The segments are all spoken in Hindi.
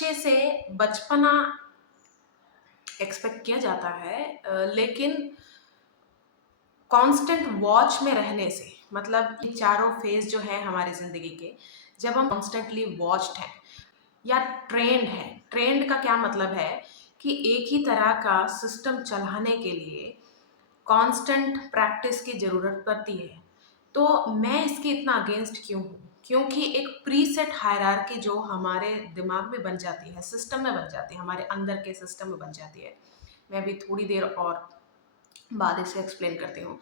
बच्चे से बचपना एक्सपेक्ट किया जाता है, लेकिन कांस्टेंट वॉच में रहने से, मतलब ये चारों फेज जो है हमारी ज़िंदगी के, जब हम कॉन्स्टेंटली वॉच्ड हैं या ट्रेंड है। ट्रेंड का क्या मतलब है कि एक ही तरह का सिस्टम चलाने के लिए कांस्टेंट प्रैक्टिस की ज़रूरत पड़ती है। तो मैं इसके इतना अगेंस्ट क्यों हूँ? क्योंकि एक प्रीसेट हायरार्की जो हमारे दिमाग में बन जाती है, सिस्टम में बन जाती है, हमारे अंदर के सिस्टम में बन जाती है। मैं अभी थोड़ी देर और बाद इसे एक्सप्लेन करती हूँ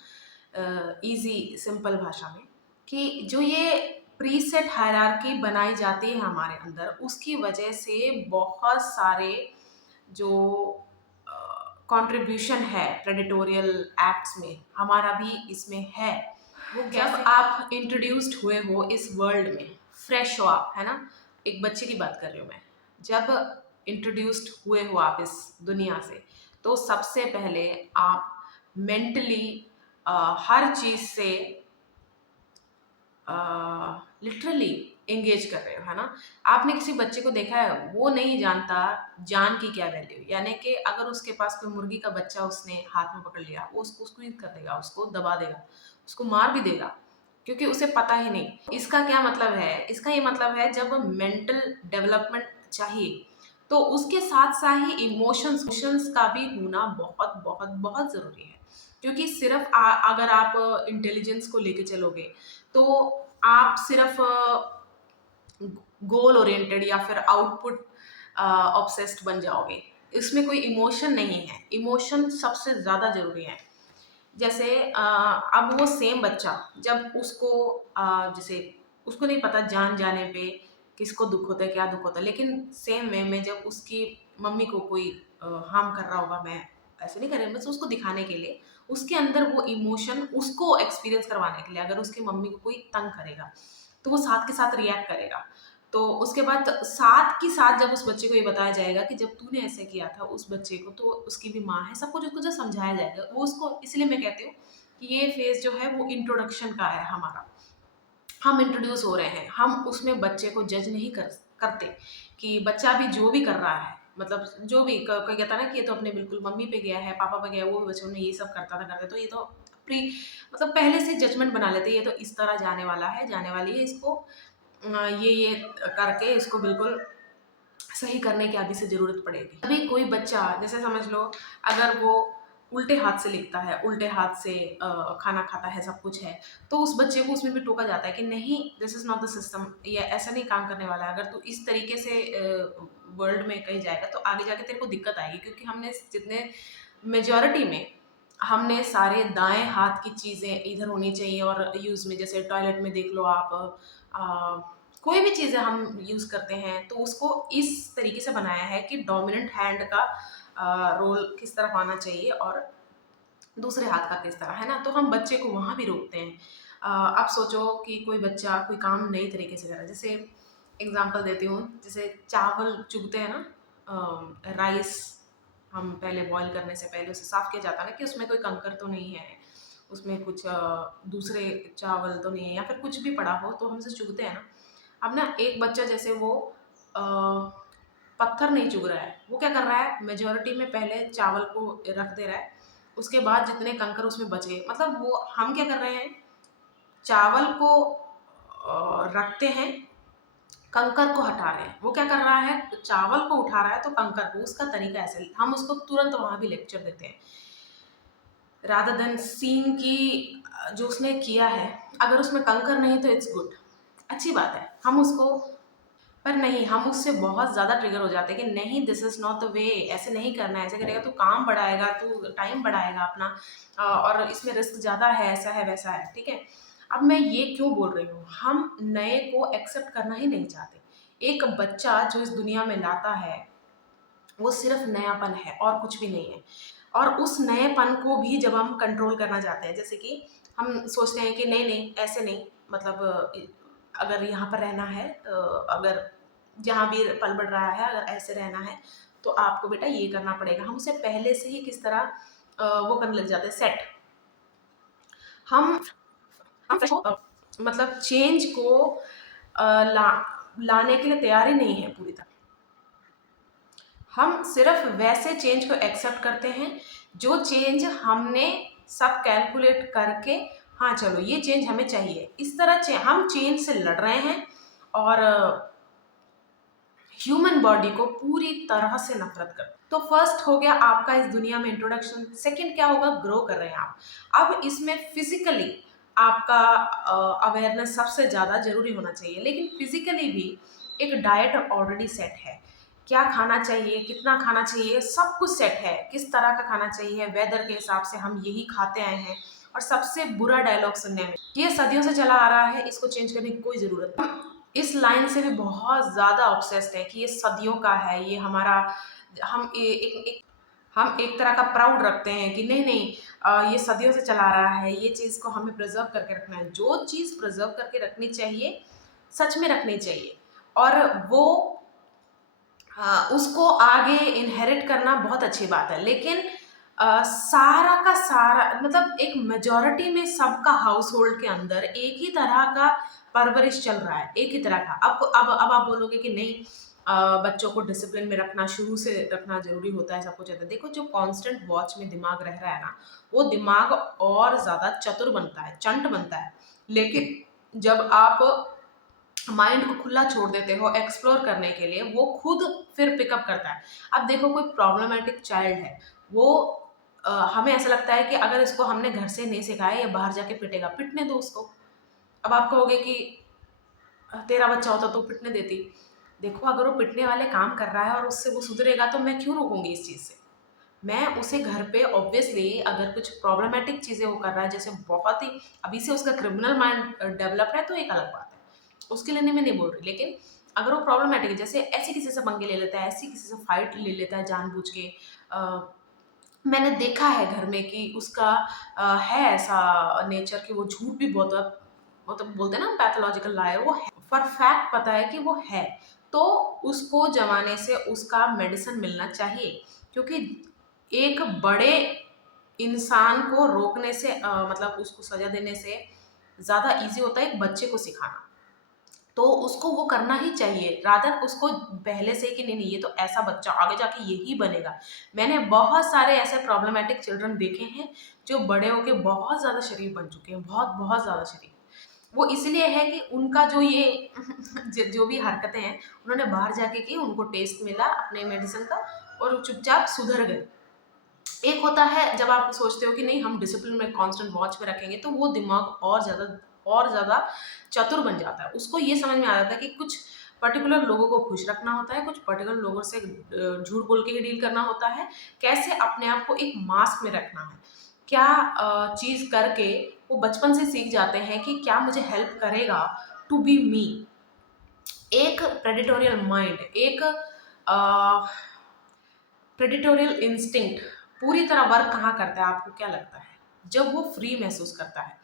इजी सिंपल भाषा में, कि जो ये प्रीसेट हायरार्की बनाई जाती है हमारे अंदर, उसकी वजह से बहुत सारे जो कंट्रीब्यूशन है प्रेडिटोरियल एक्ट्स में, हमारा भी इसमें है। वो जब कैसे? आप इंट्रोड्यूस्ड हुए हो इस वर्ल्ड में, फ्रेश हो आप, है ना? एक बच्चे की बात कर रही हूँ मैं। जब इंट्रोड्यूस्ड हुए हो आप इस दुनिया से, तो सबसे पहले आप मेंटली हर चीज से लिटरली एंगेज कर रहे हो, है ना? आपने किसी बच्चे को देखा है, वो नहीं जानता जान की क्या वैल्यू, यानी कि अगर उसके पास कोई मुर्गी का बच्चा उसने हाथ में पकड़ लिया, वो उसको स्क्वीज कर देगा, उसको दबा देगा, उसको मार भी देगा, क्योंकि उसे पता ही नहीं। इसका क्या मतलब है? इसका ये मतलब है जब मेंटल डेवलपमेंट चाहिए, तो उसके साथ साथ ही इमोशंस का भी होना बहुत बहुत बहुत ज़रूरी है। क्योंकि सिर्फ अगर आप इंटेलिजेंस को लेके चलोगे, तो आप सिर्फ गोल ओरिएंटेड या फिर आउटपुट ऑब्सेस्ड बन जाओगे। इसमें कोई इमोशन नहीं है। इमोशन सबसे ज़्यादा ज़रूरी है। जैसे अब वो सेम बच्चा, जब उसको जैसे उसको नहीं पता जान जाने पे किसको दुख होता है, क्या दुख होता है, लेकिन सेम वे में जब उसकी मम्मी को कोई हार्म कर रहा होगा, मैं ऐसे नहीं कर रही, बस उसको दिखाने के लिए, उसके अंदर वो इमोशन उसको एक्सपीरियंस करवाने के लिए, अगर उसकी मम्मी को कोई तंग करेगा, तो वो साथ के साथ रिएक्ट करेगा। तो उसके बाद साथ के साथ जब उस बच्चे को ये बताया जाएगा कि जब तूने ऐसे किया था उस बच्चे को, तो उसकी भी माँ है, सब कुछ उसको जो समझाया जाएगा, वो उसको, इसलिए मैं कहती हूँ कि ये फेज जो है वो इंट्रोडक्शन का है हमारा। हम इंट्रोड्यूस हो रहे हैं, हम उसमें बच्चे को जज नहीं करते कि बच्चा भी जो भी कर रहा है, मतलब जो भी कोई कहता है ना कि ये तो अपने बिल्कुल मम्मी पे गया है, पापा पे गया है, वो भी बचपन में ये सब करता था, करते, तो ये तो प्री, मतलब पहले से जजमेंट बना लेते हैं, ये तो इस तरह जाने वाला है, जाने वाली है, इसको ये करके इसको बिल्कुल सही करने की अभी से ज़रूरत पड़ेगी। अभी कोई बच्चा, जैसे समझ लो, अगर वो उल्टे हाथ से लिखता है, उल्टे हाथ से खाना खाता है, सब कुछ है, तो उस बच्चे को उसमें भी टोका जाता है कि नहीं, this is not the system, ये ऐसा नहीं काम करने वाला है। अगर तू इस तरीके से वर्ल्ड में कहीं जाएगा तो आगे जाके तेरे को दिक्कत आएगी, क्योंकि हमने जितने मेजॉरिटी में हमने सारे दाएँ हाथ की चीज़ें इधर होनी चाहिए और यूज़ में, जैसे टॉयलेट में देख लो आप, कोई भी चीज़ें हम यूज़ करते हैं, तो उसको इस तरीके से बनाया है कि डोमिनेंट हैंड का रोल किस तरफ आना चाहिए और दूसरे हाथ का किस तरह, है ना? तो हम बच्चे को वहाँ भी रोकते हैं। अब सोचो कि कोई बच्चा कोई काम नई तरीके से कर रहा है, जैसे एग्ज़ाम्पल देती हूँ, जैसे चावल चुगते हैं ना, राइस हम पहले बॉयल करने से पहले उसे साफ़ किया जाता है ना, कि उसमें कोई कंकर तो नहीं है, उसमें कुछ दूसरे चावल तो नहीं है, या फिर कुछ भी पड़ा हो, तो हम उसे चुगते हैं ना। अब ना एक बच्चा जैसे वो अ, पत्थर नहीं चुग रहा है, वो क्या कर रहा है, मेजॉरिटी में पहले चावल को रख दे रहा है, उसके बाद जितने कंकर उसमें बचे, मतलब वो हम क्या कर रहे हैं, चावल को रखते हैं, कंकर को हटा रहे हैं। वो क्या कर रहा है, चावल को उठा रहा है, तो कंकर को, उसका तरीका ऐसे, हम उसको तुरंत वहाँ भी लेक्चर देते हैं, रादर देन सीइंग की जो उसने किया है, अगर उसमें कंकर नहीं तो इट्स गुड, अच्छी बात है, हम उसको, पर नहीं, हम उससे बहुत ज़्यादा ट्रिगर हो जाते हैं कि नहीं, this is not the way, ऐसे नहीं करना है, ऐसे करेगा तो काम बढ़ाएगा, तो टाइम बढ़ाएगा अपना, और इसमें रिस्क ज़्यादा है, ऐसा है, वैसा है, ठीक है? अब मैं ये क्यों बोल रही हूँ, हम नए को एक्सेप्ट करना ही नहीं चाहते। एक बच्चा जो इस दुनिया में लाता है, वो सिर्फ नयापन है और कुछ भी नहीं है। और उस नएपन को भी जब हम कंट्रोल करना चाहते हैं, जैसे कि हम सोचते हैं कि नहीं नहीं ऐसे नहीं, मतलब अगर यहाँ पर रहना है, अगर जहाँ भी पल बढ़ रहा है, अगर ऐसे रहना है, तो आपको बेटा ये करना पड़ेगा। हम उसे पहले से ही किस तरह वो करने लग जाते हैं, सेट। हम हम मतलब चेंज को ला लाने के लिए तैयार ही नहीं है पूरी तरह। हम सिर्फ वैसे चेंज को एक्सेप्ट करते हैं जो चेंज हमने सब कैलकुलेट करके, हाँ चलो ये चेंज हमें चाहिए, इस तरह हम चेंज से लड़ रहे हैं और ह्यूमन बॉडी को पूरी तरह से नफरत कर। तो फर्स्ट हो गया आपका इस दुनिया में इंट्रोडक्शन। सेकंड क्या होगा, ग्रो कर रहे हैं आप। अब इसमें फिजिकली आपका अवेयरनेस सबसे ज़्यादा जरूरी होना चाहिए, लेकिन फिजिकली भी एक डाइट ऑलरेडी सेट है। क्या खाना चाहिए, कितना खाना चाहिए, सब कुछ सेट है। किस तरह का खाना चाहिए, वेदर के हिसाब से हम यही खाते आए हैं। और सबसे बुरा डायलॉग सुनने में, ये सदियों से चला आ रहा है, इसको चेंज करने की कोई ज़रूरत नहीं। इस लाइन से भी बहुत ज़्यादा ऑब्सेस्ड है कि ये सदियों का है, ये हमारा, हम हम एक तरह का प्राउड रखते हैं कि नहीं नहीं, ये सदियों से चला आ रहा है, ये चीज़ को हमें प्रिजर्व करके रखना है। जो चीज़ प्रिजर्व करके रखनी चाहिए सच में रखनी चाहिए, और वो उसको आगे इनहेरिट करना बहुत अच्छी बात है। लेकिन सारा का सारा मतलब एक मेजॉरिटी में सबका हाउस होल्ड के अंदर एक ही तरह का परवरिश चल रहा है, एक ही तरह का। अब आप बोलोगे कि नहीं, बच्चों को डिसिप्लिन में रखना, शुरू से रखना जरूरी होता है, सब कुछ होता है। देखो, जो कांस्टेंट वॉच में दिमाग रह रहा है ना, वो दिमाग और ज्यादा चतुर बनता है, चंट बनता है। लेकिन जब आप माइंड को खुला छोड़ देते हो एक्सप्लोर करने के लिए, वो खुद फिर पिकअप करता है। अब देखो, कोई प्रॉब्लमेटिक चाइल्ड है, वो हमें ऐसा लगता है कि अगर इसको हमने घर से नहीं सिखाया, या बाहर जाके पिटेगा, पिटने दो उसको। अब आप कहोगे कि तेरा बच्चा होता तो पिटने देती। देखो, अगर वो पिटने वाले काम कर रहा है और उससे वो सुधरेगा, तो मैं क्यों रोकूंगी इस चीज़ से। मैं उसे घर पे ऑब्वियसली, अगर कुछ प्रॉब्लमेटिक चीज़ें वो कर रहा है, जैसे बहुत ही अभी से उसका क्रिमिनल माइंड डेवलप है, तो एक अलग बात है, उसके लिए नहीं, मैं नहीं बोल रही। लेकिन अगर वो प्रॉब्लमेटिक है, जैसे ऐसे किसी से पंगे ले लेता है, ऐसी किसी से फाइट ले लेता है जानबूझ के, मैंने देखा है घर में कि उसका है ऐसा नेचर कि वो झूठ भी बहुत, मतलब बोलते हैं ना पैथोलॉजिकल लायर, वो है, फॉर फैक्ट पता है कि वो है। तो उसको जमाने से उसका मेडिसिन मिलना चाहिए, क्योंकि एक बड़े इंसान को रोकने से मतलब उसको सजा देने से ज़्यादा इजी होता है एक बच्चे को सिखाना। तो उसको वो करना ही चाहिए, रादर उसको पहले से कि नहीं नहीं, ये तो ऐसा बच्चा आगे जाके यही बनेगा। मैंने बहुत सारे ऐसे प्रॉब्लमेटिक चिल्ड्रन देखे हैं जो बड़े होके बहुत ज़्यादा शरीफ बन चुके हैं, बहुत बहुत ज़्यादा शरीफ। वो इसलिए है कि उनका जो ये जो भी हरकतें हैं उन्होंने बाहर जाके की, उनको टेस्ट मिला अपने मेडिसिन का, और वो चुपचाप सुधर गए। एक होता है जब आप सोचते हो कि नहीं, हम डिसिप्लिन में कांस्टेंट वॉच में रखेंगे, तो वो दिमाग और ज़्यादा चतुर बन जाता है। उसको ये समझ में आ जाता है कि कुछ पर्टिकुलर लोगों को खुश रखना होता है, कुछ पर्टिकुलर लोगों से झूठ बोल के ही डील करना होता है, कैसे अपने आप को एक मास्क में रखना है, क्या चीज़ करके वो बचपन से सीख जाते हैं कि क्या मुझे हेल्प करेगा टू बी मी। एक प्रेडिटोरियल माइंड, एक प्रेडिटोरियल इंस्टिंक्ट पूरी तरह वर्क कहाँ करता है, आपको क्या लगता है? जब वो फ्री महसूस करता है।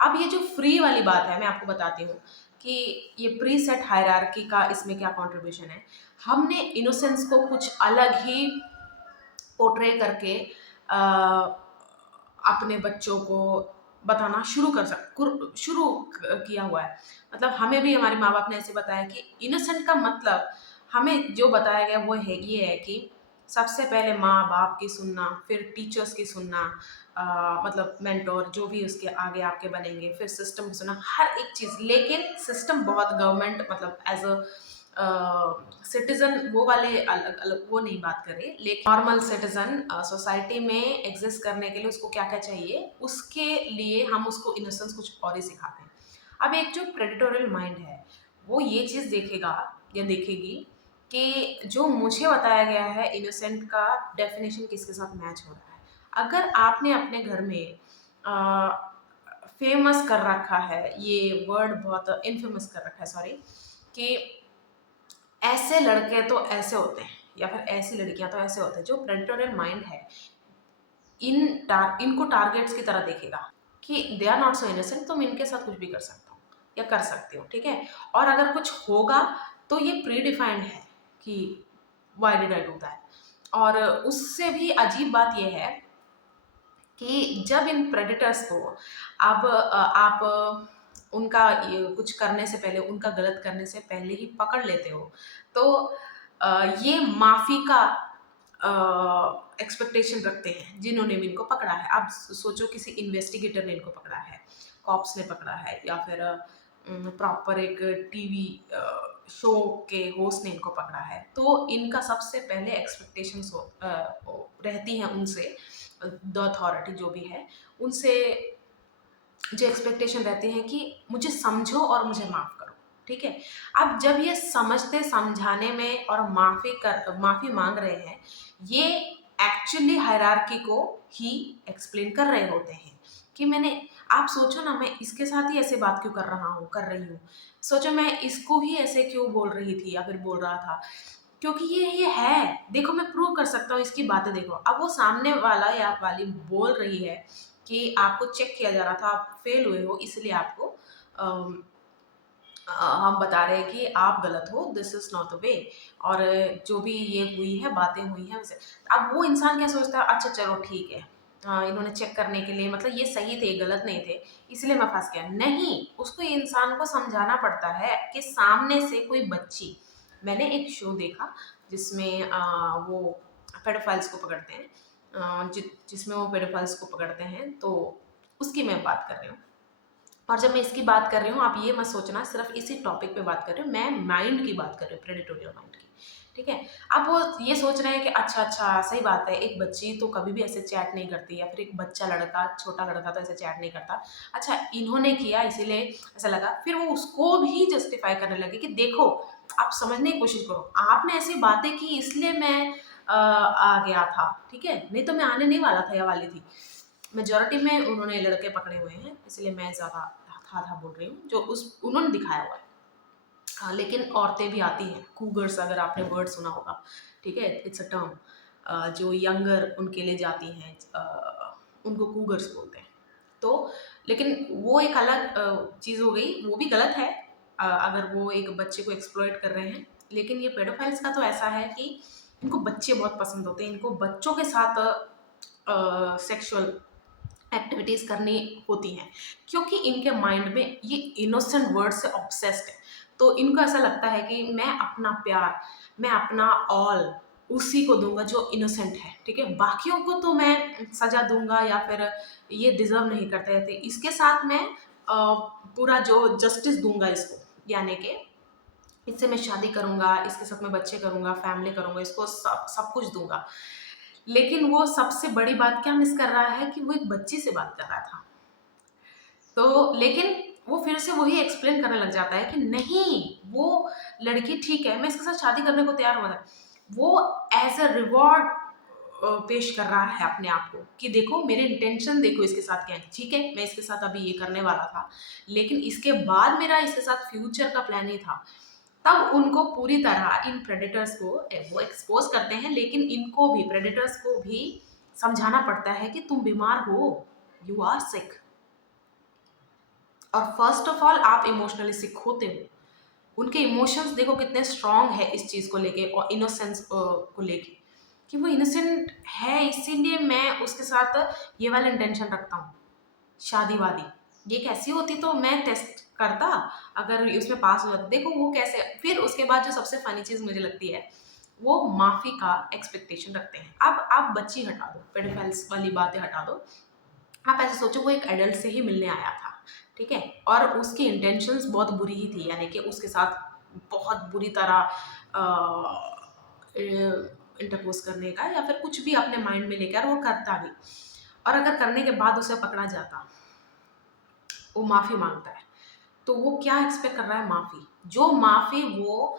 अब ये जो फ्री वाली बात है, मैं आपको बताती हूँ कि ये प्री सेट हायरार्की का इसमें क्या कंट्रीब्यूशन है। हमने इनोसेंस को कुछ अलग ही पोर्ट्रे करके अपने बच्चों को बताना शुरू किया हुआ है। मतलब हमें भी हमारे माँ बाप ने ऐसे बताया कि इनोसेंट का मतलब, हमें जो बताया गया वो है ये है कि सबसे पहले माँ बाप की सुनना, फिर टीचर्स की सुनना, मतलब मेंटोर जो भी उसके आगे आपके बनेंगे, फिर सिस्टम की सुनना, हर एक चीज़। लेकिन सिस्टम बहुत गवर्नमेंट, मतलब एज अ सिटीजन, वो वाले अलग अलग वो नहीं बात करें, लेकिन नॉर्मल सिटीजन सोसाइटी में एग्जिस्ट करने के लिए उसको क्या क्या चाहिए, उसके लिए हम उसको इनोसेंस कुछ और ही सिखाते हैं। अब एक जो प्रेडिटोरियल माइंड है, वो ये चीज़ देखेगा या देखेगी कि जो मुझे बताया गया है इनोसेंट का डेफिनेशन किसके साथ मैच हो रहा है। अगर आपने अपने घर में फेमस कर रखा है, ये वर्ड बहुत इनफेमस कर रखा है, सॉरी, कि ऐसे लड़के तो ऐसे होते हैं, या फिर ऐसी लड़कियां तो ऐसे होते हैं, जो प्रेडिटोरियल माइंड है इनको टारगेट्स की तरह देखेगा कि they are not so innocent, तुम इनके साथ कुछ भी कर सकते हो या कर सकते हो, ठीक है। और अगर कुछ होगा तो ये प्री डिफाइंड है कि why did I do that. और उससे भी अजीब बात यह है कि जब इन प्रेडिटर्स को अब आप उनका कुछ करने से पहले, उनका गलत करने से पहले ही पकड़ लेते हो, तो ये माफ़ी का एक्सपेक्टेशन रखते हैं जिन्होंने भी इनको पकड़ा है। अब सोचो किसी इन्वेस्टिगेटर ने इनको पकड़ा है, कॉप्स ने पकड़ा है, या फिर प्रॉपर एक टीवी शो के होस्ट ने इनको पकड़ा है, तो इनका सबसे पहले एक्सपेक्टेशंस रहती हैं उनसे, द अथॉरिटी जो भी है उनसे जो एक्सपेक्टेशन रहती है कि मुझे समझो और मुझे माफ़ करो, ठीक है। अब जब ये समझते समझाने में और माफ़ी मांग रहे हैं, ये एक्चुअली हायरार्की को ही एक्सप्लेन कर रहे होते हैं कि मैंने, आप सोचो ना, मैं इसके साथ ही ऐसे बात क्यों कर रही हूँ, सोचो मैं इसको ही ऐसे क्यों बोल रही थी या फिर बोल रहा था, क्योंकि ये है, देखो मैं प्रूव कर सकता हूँ इसकी बातें देखो। अब वो सामने वाला या वाली बोल रही है कि आपको चेक किया जा रहा था, आप फेल हुए हो, इसलिए आपको अम, हम बता रहे हैं कि आप गलत हो, this is not the way, और जो भी ये हुई है, बातें हुई हैं उसे। अब वो इंसान क्या सोचता है, अच्छा चलो ठीक है, इन्होंने चेक करने के लिए, मतलब ये सही थे, गलत नहीं थे, इसलिए मैं फंस गया। नहीं, उसको इंसान को समझाना पड़ता है कि सामने से कोई बच्ची, मैंने एक शो देखा जिसमें वो पेडोफाइल्स को पकड़ते हैं, जिसमें वो पेडोफाइल्स को पकड़ते हैं, तो उसकी मैं बात कर रही हूँ। और जब मैं इसकी बात कर रही हूँ, आप ये मत सोचना सिर्फ इसी टॉपिक पे बात कर रही हूँ, मैं माइंड की बात कर रही हूँ, प्रेडिटोरियल माइंड की, ठीक है। अब वो ये सोच रहे हैं कि अच्छा अच्छा सही बात है, एक बच्ची तो कभी भी ऐसे चैट नहीं करती, या फिर एक बच्चा लड़का, छोटा लड़का तो ऐसे चैट नहीं करता, अच्छा इन्होंने किया इसीलिए ऐसा लगा। फिर वो उसको भी जस्टिफाई करने लगे कि देखो, आप समझने की कोशिश करो, आपने ऐसी बातें की इसलिए मैं आ गया था, ठीक है, नहीं तो मैं आने नहीं वाला था या वाली थी। मेजोरिटी में उन्होंने लड़के पकड़े हुए हैं, इसलिए मैं ज़्यादा था बोल रही हूँ, जो उस उन्होंने दिखाया हुआ है। हाँ, लेकिन औरतें भी आती हैं, कूगर्स, अगर आपने वर्ड सुना होगा, ठीक है, इट्स अ टर्म, जो यंगर उनके लिए जाती हैं, उनको कूगर्स बोलते हैं। तो लेकिन वो एक अलग चीज़ हो गई, वो भी गलत है, अगर वो एक बच्चे को एक्सप्लॉइट कर रहे हैं। लेकिन ये पेडोफाइल्स का तो ऐसा है कि इनको बच्चे बहुत पसंद होते हैं, इनको बच्चों के साथ सेक्सुअल एक्टिविटीज़ करनी होती हैं, क्योंकि इनके माइंड में ये इनोसेंट वर्ड से ऑब्सेस्ड है। तो इनको ऐसा लगता है कि मैं अपना प्यार, मैं अपना ऑल उसी को दूंगा जो इनोसेंट है, ठीक है, बाकियों को तो मैं सजा दूंगा या फिर ये डिजर्व नहीं करते थे, इसके साथ मैं पूरा जो जस्टिस दूंगा इसको, यानी कि इससे मैं शादी करूंगा, इसके साथ मैं बच्चे करूंगा, फैमिली करूंगा, इसको सब सब कुछ दूंगा। लेकिन वो सबसे बड़ी बात क्या मिस कर रहा है कि वो एक बच्ची से बात कर रहा था। तो लेकिन वो फिर से वही एक्सप्लेन करने लग जाता है कि नहीं, वो लड़की ठीक है, मैं इसके साथ शादी करने को तैयार हुआ था। वो एज अ रिवॉर्ड पेश कर रहा है अपने आप को कि देखो मेरे इंटेंशन, देखो इसके साथ क्या है, ठीक है, मैं इसके साथ अभी ये करने वाला था, लेकिन इसके बाद मेरा इसके साथ फ्यूचर का प्लान ही था। तब उनको पूरी तरह इन प्रेडेटर्स को वो एक्सपोज करते हैं, लेकिन इनको भी, प्रेडेटर्स को भी समझाना पड़ता है कि तुम बीमार हो, यू आर सिक, और फर्स्ट ऑफ ऑल आप इमोशनली सिक होते हो। उनके इमोशंस देखो कितने स्ट्रांग है इस चीज़ को लेके, और इनोसेंस को लेके, कि वो इनोसेंट है, इसीलिए मैं उसके साथ ये वाला इंटेंशन रखता हूँ, शादी वादी। ये कैसी होती तो मैं टेस्ट करता, अगर उसमें पास हो जाता। देखो वो कैसे, फिर उसके बाद जो सबसे फनी चीज़ मुझे लगती है, वो माफ़ी का एक्सपेक्टेशन रखते हैं। अब आप बच्ची हटा दो, पेडोफाइल्स वाली बातें हटा दो, आप ऐसे सोचो वो एक एडल्ट से ही मिलने आया था, ठीक है, और उसकी इंटेंशंस बहुत बुरी ही थी, यानी कि उसके साथ बहुत बुरी तरह इंटरपोज करने का, या फिर कुछ भी अपने माइंड में लेकर वो करता भी, और अगर करने के बाद उसे पकड़ा जाता, वो माफ़ी मांगता है, तो वो क्या एक्सपेक्ट कर रहा है, माफ़ी, जो माफ़ी वो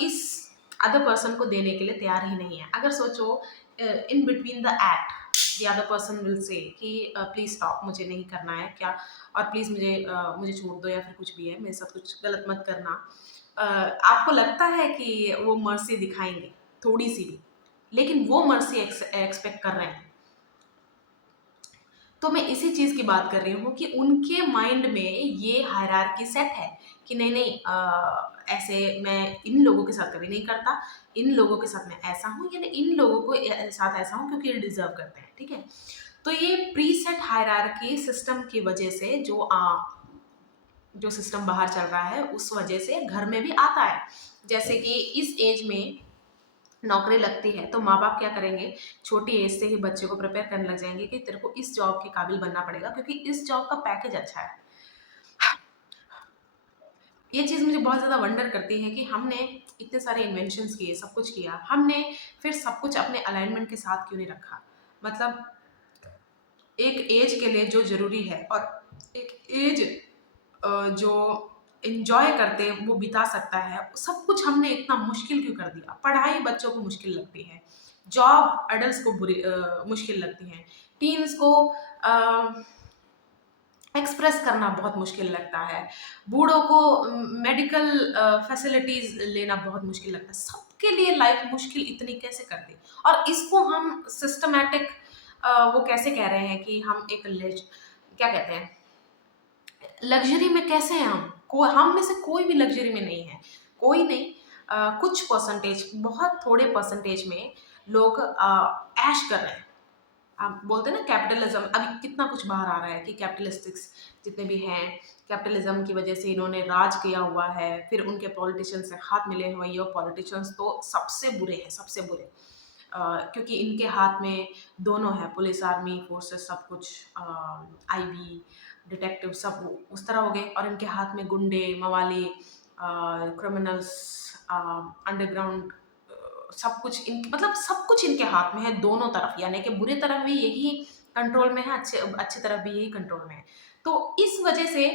इस अदर पर्सन को देने के लिए तैयार ही नहीं है। अगर सोचो in between the act the other person will say कि प्लीज़ स्टॉप, मुझे नहीं करना है क्या, और प्लीज़ मुझे छोड़ दो, या फिर कुछ भी है, मेरे साथ कुछ गलत मत करना। आपको लगता है कि वो मर्सी दिखाएंगे थोड़ी सी भी, लेकिन वो मर्सी एक्सपेक्ट कर रहे हैं। तो मैं इसी चीज़ की बात कर रही हूँ कि उनके माइंड में ये हायरार्की सेट है कि नहीं नहीं, ऐसे मैं इन लोगों के साथ कभी नहीं करता, इन लोगों के साथ मैं ऐसा हूँ, यानी इन लोगों को साथ ऐसा हूँ क्योंकि ये डिजर्व करते हैं, ठीक है। तो ये प्री सेट हायरार्की सिस्टम की वजह से जो सिस्टम बाहर चल रहा है, उस वजह से घर में भी आता है। जैसे कि इस एज में नौकरी लगती है तो माँ बाप क्या करेंगे, छोटी एज से ही बच्चे को प्रिपेयर करने लग जाएंगे कि तेरे को इस जॉब के काबिल बनना पड़ेगा क्योंकि इस जॉब का पैकेज अच्छा है। ये चीज़ मुझे बहुत ज़्यादा वंडर करती है कि हमने इतने सारे इन्वेंशंस किए, सब कुछ किया, हमने फिर सब कुछ अपने अलाइनमेंट के साथ क्यों नहीं रखा? मतलब एक एज के लिए जो ज़रूरी है और एक एज जो एन्जॉय करते वो बिता सकता है, सब कुछ हमने इतना मुश्किल क्यों कर दिया? पढ़ाई बच्चों को मुश्किल लगती है, जॉब एडल्ट्स को मुश्किल लगती है, टीन्स को एक्सप्रेस करना बहुत मुश्किल लगता है, बूढ़ों को मेडिकल फैसिलिटीज़ लेना बहुत मुश्किल लगता है। सबके लिए लाइफ मुश्किल इतनी कैसे कर दी? और इसको हम सिस्टमैटिक वो कैसे कह रहे हैं कि हम एक क्या कहते हैं, लग्ज़री में कैसे हैं हम? हम में से कोई भी लग्ज़री में नहीं है। कोई नहीं, कुछ परसेंटेज, बहुत थोड़े परसेंटेज में लोग ऐश कर रहे हैं। आप बोलते हैं ना कैपिटलिज्म, अभी कितना कुछ बाहर आ रहा है कि कैपिटलिस्टिक्स जितने भी हैं, कैपिटलिज्म की वजह से इन्होंने राज किया हुआ है, फिर उनके पॉलिटिशियंस से हाथ मिले हुए हैं। ये पॉलिटिशियंस तो सबसे बुरे हैं, सबसे बुरे। क्योंकि इनके हाथ में दोनों है, पुलिस, आर्मी, फोर्सेस, सब कुछ, आईबी, डिटेक्टिव, सब उस तरह हो गए और इनके हाथ में गुंडे, मवाली, क्रिमिनल्स, अंडरग्राउंड, सब कुछ मतलब सब कुछ इनके हाथ में है दोनों तरफ, यानी कि बुरी तरफ भी यही कंट्रोल में है, अच्छे अच्छी तरफ भी यही कंट्रोल में है। तो इस वजह से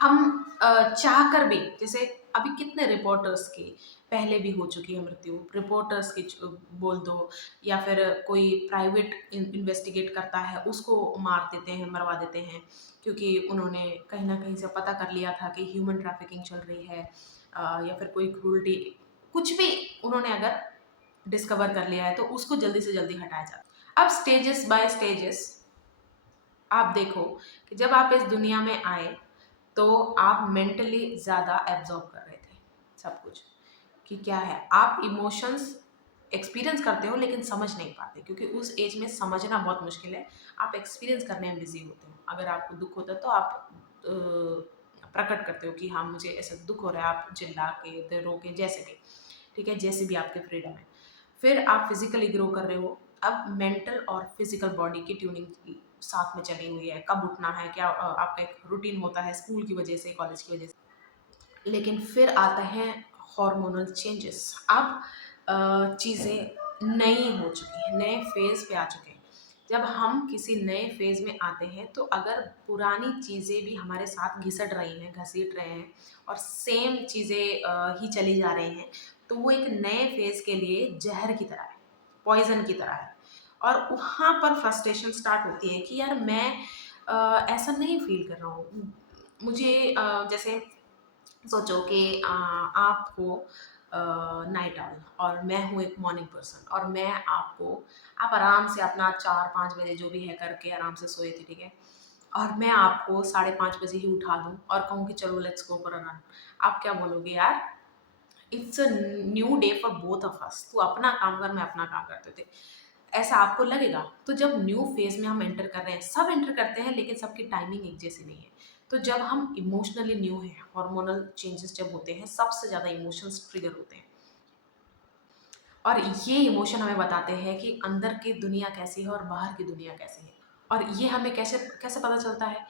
हम चाह कर भी, जैसे अभी कितने रिपोर्टर्स की पहले भी हो चुकी है मृत्यु, रिपोर्टर्स की बोल दो, या फिर कोई प्राइवेट इन्वेस्टिगेट करता है उसको मार देते हैं, मरवा देते हैं, क्योंकि उन्होंने कहीं ना कहीं से पता कर लिया था कि ह्यूमन ट्रैफिकिंग चल रही है, या फिर कोई क्रूरटी, कुछ भी उन्होंने अगर डिस्कवर कर लिया है तो उसको जल्दी से जल्दी हटाया जाता है। अब स्टेजेस बाय स्टेजेस आप देखो कि जब आप इस दुनिया में आए तो आप मेंटली ज़्यादा एब्जॉर्ब कर रहे थे सब कुछ, कि क्या है, आप इमोशंस एक्सपीरियंस करते हो लेकिन समझ नहीं पाते, क्योंकि उस एज में समझना बहुत मुश्किल है, आप एक्सपीरियंस करने में बिजी होते हो। अगर आपको दुख होता है तो आप प्रकट करते हो कि हाँ मुझे ऐसा दुख हो रहा है, आप चिल्ला के, रो के, जैसे भी, ठीक है, जैसे भी आपके फ्रीडम है। फिर आप फिजिकली ग्रो कर रहे हो, अब मेंटल और फिजिकल बॉडी की ट्यूनिंग साथ में चली हुई है, कब उठना है, क्या आपका एक रूटीन होता है स्कूल की वजह से, कॉलेज की वजह से। लेकिन फिर आते हैं हार्मोनल चेंजेस। अब चीज़ें नई हो चुकी हैं, नए फेज़ पे आ चुके हैं। जब हम किसी नए फेज़ में आते हैं तो अगर पुरानी चीज़ें भी हमारे साथ घिसट रही हैं, घसीट रहे हैं और सेम चीज़ें ही चली जा रही हैं, तो वो एक नए फेज़ के लिए जहर की तरह है, पॉइज़न की तरह है। और वहाँ पर फ्रस्ट्रेशन स्टार्ट होती है कि यार मैं ऐसा नहीं फ़ील कर रहा हूँ। मुझे जैसे सोचो कि आप हो नाइट आउल और मैं हूँ एक मॉर्निंग पर्सन, और मैं आपको, आप आराम से अपना 4-5 बजे जो भी है करके आराम से सोए थे, ठीक है, और मैं आपको 5:30 बजे ही उठा दूँ और कहूँ कि चलो let's go for a run. आप क्या बोलोगे, यार it's a new day for both of us, तू अपना काम कर, मैं अपना काम करते थे, ऐसा आपको लगेगा। तो जब न्यू फेज में हम एंटर कर रहे हैं, सब एंटर करते हैं लेकिन सबकी टाइमिंग एक जैसी नहीं है। तो जब हम इमोशनली न्यू हैं, हार्मोनल चेंजेस जब होते हैं, सबसे ज़्यादा इमोशंस ट्रिगर होते हैं, और ये इमोशन हमें बताते हैं कि अंदर की दुनिया कैसी है और बाहर की दुनिया कैसी है। और ये हमें कैसे कैसे पता चलता है?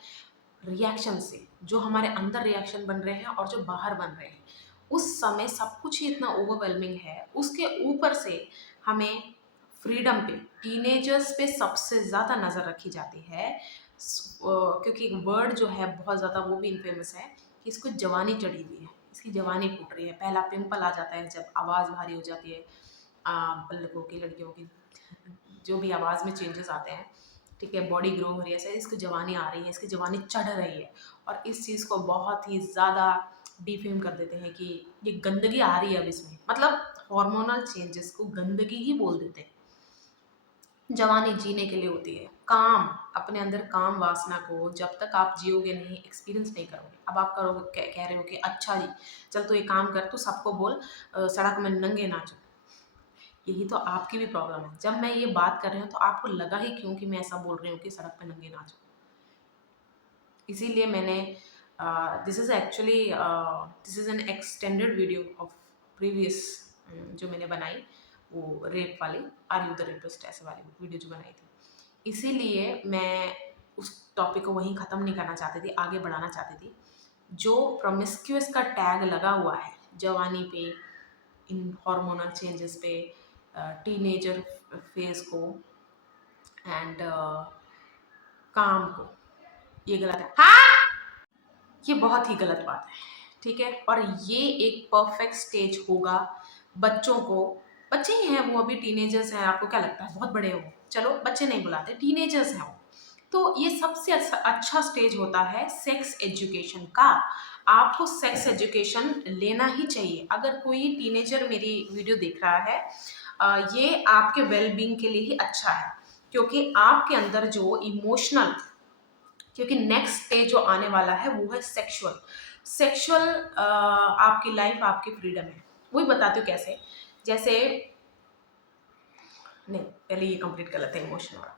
रिएक्शन से, जो हमारे अंदर रिएक्शन बन रहे हैं और जो बाहर बन रहे हैं। उस समय सब कुछ ही इतना ओवरवेलमिंग है, उसके ऊपर से हमें फ्रीडम पे, टीनेजर्स पे सबसे ज़्यादा नज़र रखी जाती है। क्योंकि एक वर्ड जो है बहुत ज़्यादा वो भी इनफेमस है कि इसको जवानी चढ़ी हुई है, इसकी जवानी फूट रही है। पहला पिंपल आ जाता है जब आवाज़ भारी हो जाती है, लड़कों की, लड़कियों की, जो भी आवाज़ में चेंजेस आते हैं, ठीक है, बॉडी ग्रो हो रही है, ऐसे इसकी जवानी आ रही है, इसकी जवानी चढ़ रही है। और इस चीज़ को बहुत ही ज़्यादा डिफेम कर देते हैं कि ये गंदगी आ रही है अब इसमें, मतलब हार्मोनल चेंजेस को गंदगी ही बोल देते हैं। जवानी जीने के लिए होती है, काम, अपने अंदर काम वासना को जब तक आप जियोगे नहीं, एक्सपीरियंस नहीं करोगे। अब आप करोगे, कह रहे हो कि अच्छा जी, चल तो एक काम कर, तू सबको बोल सड़क में नंगे नाचो। यही तो आपकी भी प्रॉब्लम है। जब मैं ये बात कर रही हूँ तो आपको लगा ही क्यों कि मैं ऐसा बोल रही हूँ कि सड़क पे नंगे नाचो? इसीलिए मैंने this is actually this is an extended video of previous जो मैंने बनाई वो रेप वाली, आर यू द रेपिस्ट ऐसे वाली वीडियो जो बनाई थी। इसीलिए मैं उस टॉपिक को वहीं ख़त्म नहीं करना चाहती थी, आगे बढ़ाना चाहती थी। जो प्रोमिस्क्यूअस का टैग लगा हुआ है जवानी पे, इन हार्मोनल चेंजेस पे, टीनेजर फेज को एंड काम को, ये गलत है। हाँ, ये बहुत ही गलत बात है, ठीक है। और ये एक परफेक्ट स्टेज होगा बच्चों को, बच्चे ही हैं वो, अभी टीनेजर्स हैं, आपको क्या लगता है बहुत बड़े हो, चलो बच्चे नहीं बुलाते, टीनेजर्स हैं वो। तो ये सबसे अच्छा स्टेज होता है सेक्स एजुकेशन का। आपको सेक्स एजुकेशन लेना ही चाहिए। अगर कोई टीनेजर मेरी वीडियो देख रहा है, ये आपके वेलबींग के लिए ही अच्छा है, क्योंकि आपके अंदर जो इमोशनल, क्योंकि नेक्स्ट स्टेज जो आने वाला है वो है सेक्सुअल। सेक्सुअल आपकी लाइफ, आपकी फ्रीडम है। वही बताती हूँ कैसे। जैसे, नहीं पहले ये कंप्लीट कर लेते हैं इमोशन वाला।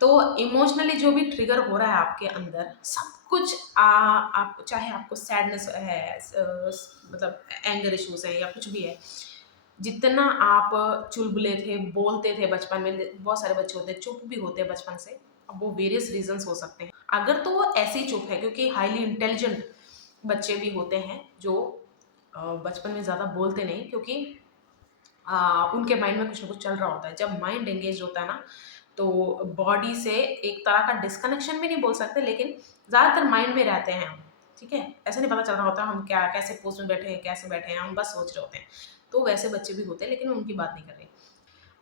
तो इमोशनली जो भी ट्रिगर हो रहा है आपके अंदर, सब कुछ आप चाहे आपको सैडनेस है, मतलब एंगर इश्यूज है या कुछ भी है, जितना आप चुलबुले थे, बोलते थे बचपन में, बहुत सारे बच्चे होते हैं चुप भी होते हैं बचपन से। अब वो वेरियस रीजंस हो सकते हैं। अगर तो वो ऐसे ही चुप है क्योंकि हाईली इंटेलिजेंट बच्चे भी होते हैं जो बचपन में ज़्यादा बोलते नहीं, क्योंकि उनके माइंड में कुछ ना कुछ चल रहा होता है। जब माइंड एंगेज होता है ना, तो बॉडी से एक तरह का डिस्कनेक्शन भी नहीं बोल सकते, लेकिन ज़्यादातर माइंड में रहते हैं हम, ठीक है। ऐसा नहीं पता चल रहा होता हम क्या कैसे पोज में बैठे हैं, कैसे बैठे हैं, हम बस सोच रहे होते हैं। तो वैसे बच्चे भी होते हैं, लेकिन उनकी बात नहीं कर रही।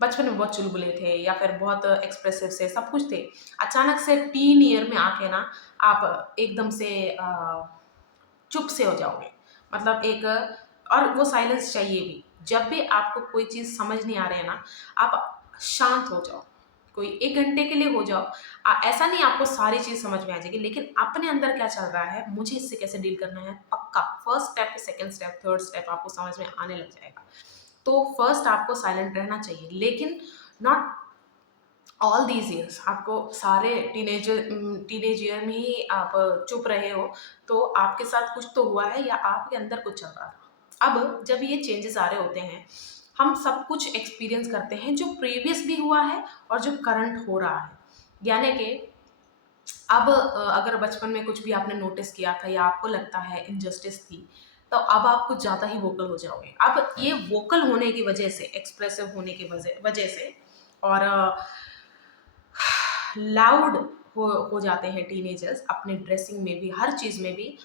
बचपन में बहुत चुलबुले थे या फिर बहुत एक्सप्रेसिव से सब कुछ थे, अचानक से टीन ईयर में आके ना आप एकदम से चुप से हो जाओगे। मतलब एक, और वो साइलेंस चाहिए भी। जब भी आपको कोई चीज़ समझ नहीं आ रही है ना, आप शांत हो जाओ, कोई 1 घंटे के लिए हो जाओ। ऐसा नहीं आपको सारी चीज़ समझ में आ जाएगी, लेकिन अपने अंदर क्या चल रहा है, मुझे इससे कैसे डील करना है, पक्का first step, second step, third step आपको समझ में आने लग जाएगा। तो फर्स्ट आपको साइलेंट रहना चाहिए, लेकिन नॉट ऑल दीज ईयर्स। आपको सारे टीनेज ईयर में ही आप चुप रहे हो, तो आपके साथ कुछ तो हुआ है या आपके अंदर कुछ चल रहा था। अब जब ये चेंजेस आ रहे होते हैं, हम सब कुछ एक्सपीरियंस करते हैं जो प्रीवियस भी हुआ है और जो करंट हो रहा है। यानी कि अब अगर बचपन में कुछ भी आपने नोटिस किया था या आपको लगता है इनजस्टिस थी, तो अब आप कुछ ज़्यादा ही वोकल हो जाओगे। अब ये वोकल होने की वजह से, एक्सप्रेसिव होने की वजह से, और लाउड हो जाते हैं टीनेजर्स अपने ड्रेसिंग में भी, हर चीज़ में भी,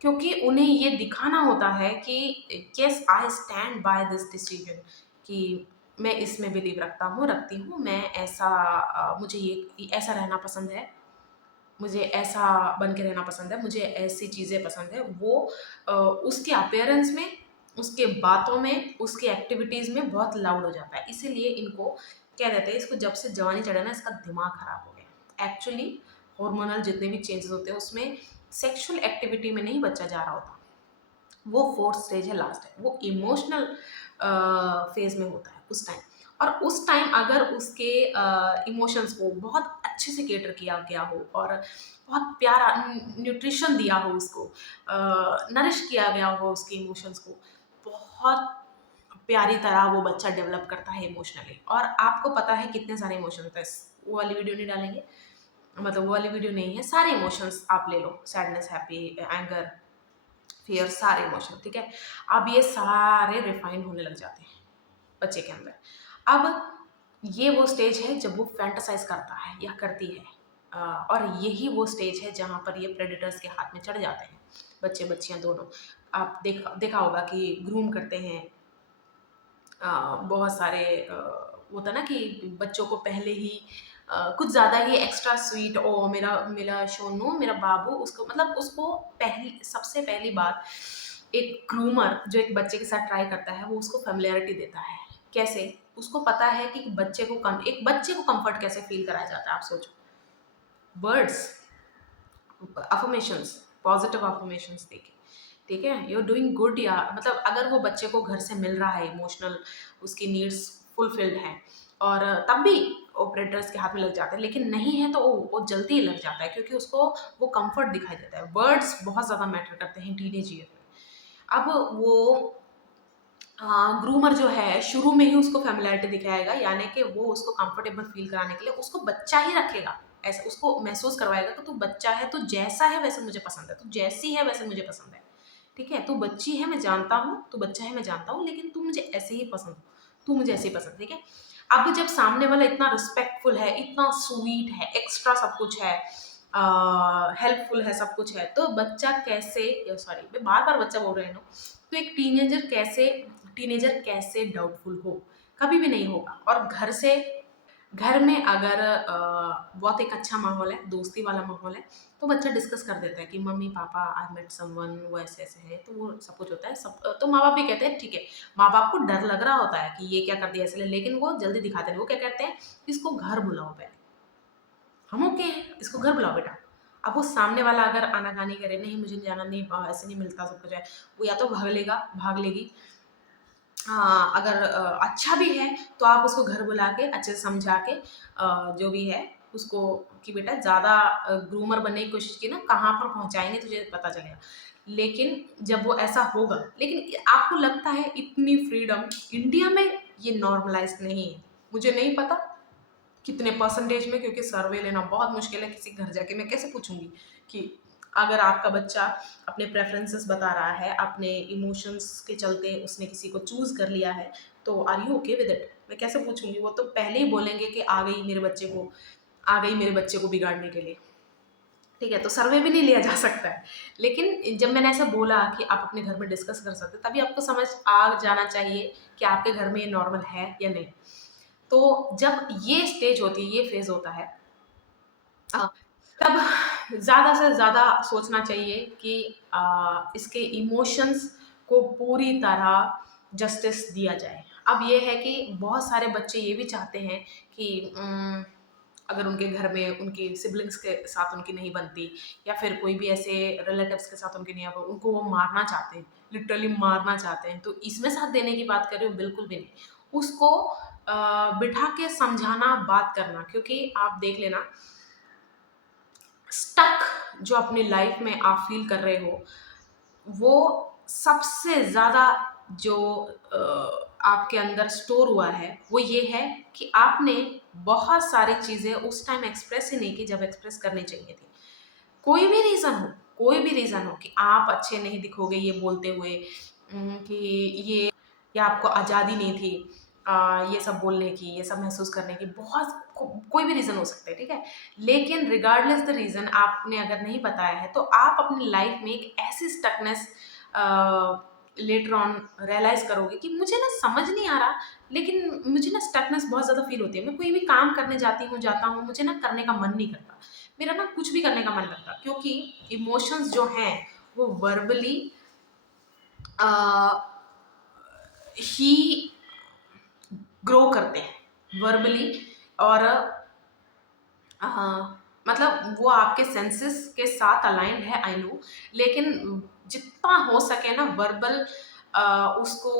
क्योंकि उन्हें ये दिखाना होता है कि yes I stand by this decision, कि मैं इसमें बिलीव रखती हूँ, मैं ऐसा मुझे ये ऐसा रहना पसंद है, मुझे ऐसा बन के रहना पसंद है, मुझे ऐसी चीज़ें पसंद है। वो उसके अपीयरेंस में, उसके बातों में, उसकी एक्टिविटीज़ में बहुत लाउड हो जाता है। इसीलिए इनको क्या कहते हैं, इसको जब से जवानी चढ़ा ना, इसका दिमाग खराब हो गया। एक्चुअली हार्मोनल जितने भी चेंजेस होते हैं उसमें सेक्सुअल एक्टिविटी में नहीं बच्चा जा रहा होता, वो फोर्थ स्टेज है, लास्ट है, वो इमोशनल फेज में होता है उस टाइम। और उस टाइम अगर उसके इमोशंस को बहुत अच्छे से केटर किया गया हो और बहुत प्यारा न्यूट्रिशन दिया हो, उसको नरिश किया गया हो उसके इमोशंस को, बहुत प्यारी तरह वो बच्चा डेवलप करता है इमोशनली। और आपको पता है कितने सारे इमोशन होते हैं, वो वाली वीडियो नहीं डालेंगे, मतलब वो वाली वीडियो नहीं है, सारे इमोशंस आप ले लो, सैडनेस, हैप्पी, एंगर, फियर, सारे इमोशन, ठीक है। अब ये सारे रिफाइन होने लग जाते हैं बच्चे के अंदर। अब ये वो स्टेज है जब वो फैंटासाइज करता है या करती है, और यही वो स्टेज है जहाँ पर ये प्रेडेटर्स के हाथ में चढ़ जाते हैं, बच्चे बच्चियाँ दोनों। आप देखा होगा कि ग्रूम करते हैं, बहुत सारे होता ना कि बच्चों को पहले ही कुछ ज़्यादा ही एक्स्ट्रा स्वीट, ओ मेरा मेरा शोनू, मेरा बाबू, उसको मतलब उसको पहली, सबसे पहली बात, एक ग्रूमर जो एक बच्चे के साथ ट्राई करता है, वो उसको फेमिलियरिटी देता है। कैसे? उसको पता है कि एक बच्चे को कंफर्ट कैसे फील कराया जाता है, आप सोचो। वर्ड्स, अफर्मेशंस, पॉजिटिव अफर्मेशंस देके, ठीक है, यू आर डूइंग गुड, या मतलब अगर वो बच्चे को घर से मिल रहा है इमोशनल, उसकी नीड्स फुलफिल्ड हैं, और तब भी ऑपरेटर्स के हाथ में लग जाता है, लेकिन नहीं है तो वो जल्दी लग जाता है, क्योंकि उसको वो कंफर्ट दिखाई देता है। वर्ड्स बहुत ज़्यादा मैटर करते हैं टीनेज ईयर में। अब वो ग्रूमर जो है शुरू में ही उसको फ़ैमिलियरिटी दिखाएगा, यानी कि वो उसको कंफर्टेबल फ़ील कराने के लिए उसको बच्चा ही रखेगा। ऐसा उसको महसूस करवाएगा कि तू बच्चा है, तू जैसा है वैसे मुझे पसंद है, तू जैसी है वैसे मुझे पसंद है। ठीक है? तू बच्ची है मैं जानता हूँ, तू बच्चा है मैं जानता हूँ, लेकिन तू मुझे ऐसे ही पसंद हो, तू मुझे ऐसे ही पसंद, ठीक है? अब जब सामने वाला इतना रिस्पेक्टफुल है, इतना स्वीट है, एक्स्ट्रा सब कुछ है, हेल्पफुल है, सब कुछ है, तो बच्चा कैसे सॉरी मैं बार-बार बच्चा बोल रही हूँ, तो एक टीनेजर कैसे डाउटफुल हो? कभी भी नहीं होगा। और घर में अगर बहुत एक अच्छा माहौल है, दोस्ती वाला माहौल है, तो बच्चा डिस्कस कर देता है कि मम्मी-पापा आई मेट समवन, वो ऐसे-ऐसे है, तो वो सब कुछ होता है। तो माँ-बाप भी कहते हैं ठीक है, माँ-बाप को डर लग रहा होता है कि ये क्या कर दिया इसने, लेकिन वो जल्दी दिखाते नहीं। वो क्या कहते हैं, इसको घर बुलाओ पहले। हम ओके हैं, इसको घर बुलाओ बेटा। अब वो सामने वाला अगर आनाकानी करे, नहीं मुझे नहीं जाना, नहीं ऐसे नहीं मिलता सब कुछ है, वो या तो भाग लेगी। हाँ, अगर अच्छा भी है तो आप उसको घर बुला के अच्छे से समझा के जो भी है उसको कि बेटा ज़्यादा ग्रूमर बनने की कोशिश की ना, कहाँ पर पहुँचाएँगे तुझे पता चलेगा। लेकिन जब वो ऐसा होगा, लेकिन आपको लगता है इतनी फ्रीडम इंडिया में ये नॉर्मलाइज़्ड नहीं है। मुझे नहीं पता कितने परसेंटेज में, क्योंकि सर्वे लेना बहुत मुश्किल है। किसी घर जाके मैं कैसे पूछूँगी कि अगर आपका बच्चा अपने प्रेफ़रेंसेस बता रहा है, अपने इमोशंस के चलते उसने किसी को चूज़ कर लिया है, तो are you okay with it? मैं कैसे पूछूँगी? वो तो पहले ही बोलेंगे कि आ गई मेरे बच्चे को बिगाड़ने के लिए। ठीक है? तो सर्वे भी नहीं लिया जा सकता है। लेकिन जब मैंने ऐसा बोला कि आप अपने घर में डिस्कस कर सकते हैं, तभी आपको समझ आ जाना चाहिए कि आपके घर में ये नॉर्मल है या नहीं। तो जब ये स्टेज होती है, ये फेज़ होता है, अ, तब ज़्यादा से ज़्यादा सोचना चाहिए कि इसके इमोशंस को पूरी तरह जस्टिस दिया जाए। अब ये है कि बहुत सारे बच्चे ये भी चाहते हैं कि अगर उनके घर में उनके सिब्लिंग्स के साथ उनकी नहीं बनती, या फिर कोई भी ऐसे रिलेटिव्स के साथ उनकी नहीं अब उनको वो मारना चाहते हैं, लिटरली मारना चाहते हैं। तो इसमें साथ देने की बात कर रही हूँ, बिल्कुल भी नहीं। उसको बिठा के समझाना, बात करना, क्योंकि आप देख लेना स्टक जो अपनी लाइफ में आप फील कर रहे हो, वो सबसे ज़्यादा जो आपके अंदर स्टोर हुआ है, वो ये है कि आपने बहुत सारी चीज़ें उस टाइम एक्सप्रेस ही नहीं की जब एक्सप्रेस करनी चाहिए थी। कोई भी रीज़न हो, कोई भी रीज़न हो कि आप अच्छे नहीं दिखोगे ये बोलते हुए, कि ये या आपको आज़ादी नहीं थी ये सब बोलने की, ये सब महसूस करने की, कोई भी रीज़न हो सकता है, ठीक है? लेकिन रिगार्डलेस द रीज़न आपने अगर नहीं बताया है, तो आप अपनी लाइफ़ में एक ऐसी स्टकनेस लेटर ऑन रियलाइज़ करोगे कि मुझे ना समझ नहीं आ रहा, लेकिन मुझे ना स्टकनेस बहुत ज़्यादा फ़ील होती है। मैं कोई भी काम करने जाता हूँ, मुझे ना करने का मन नहीं करता। मेरा ना कुछ भी करने का मन लगता, क्योंकि इमोशंस जो हैं वो वर्बली ही ग्रो करते हैं वर्बली, और मतलब वो आपके सेंसेस के साथ अलाइन्ड है, आई नो, लेकिन जितना हो सके ना वर्बल उसको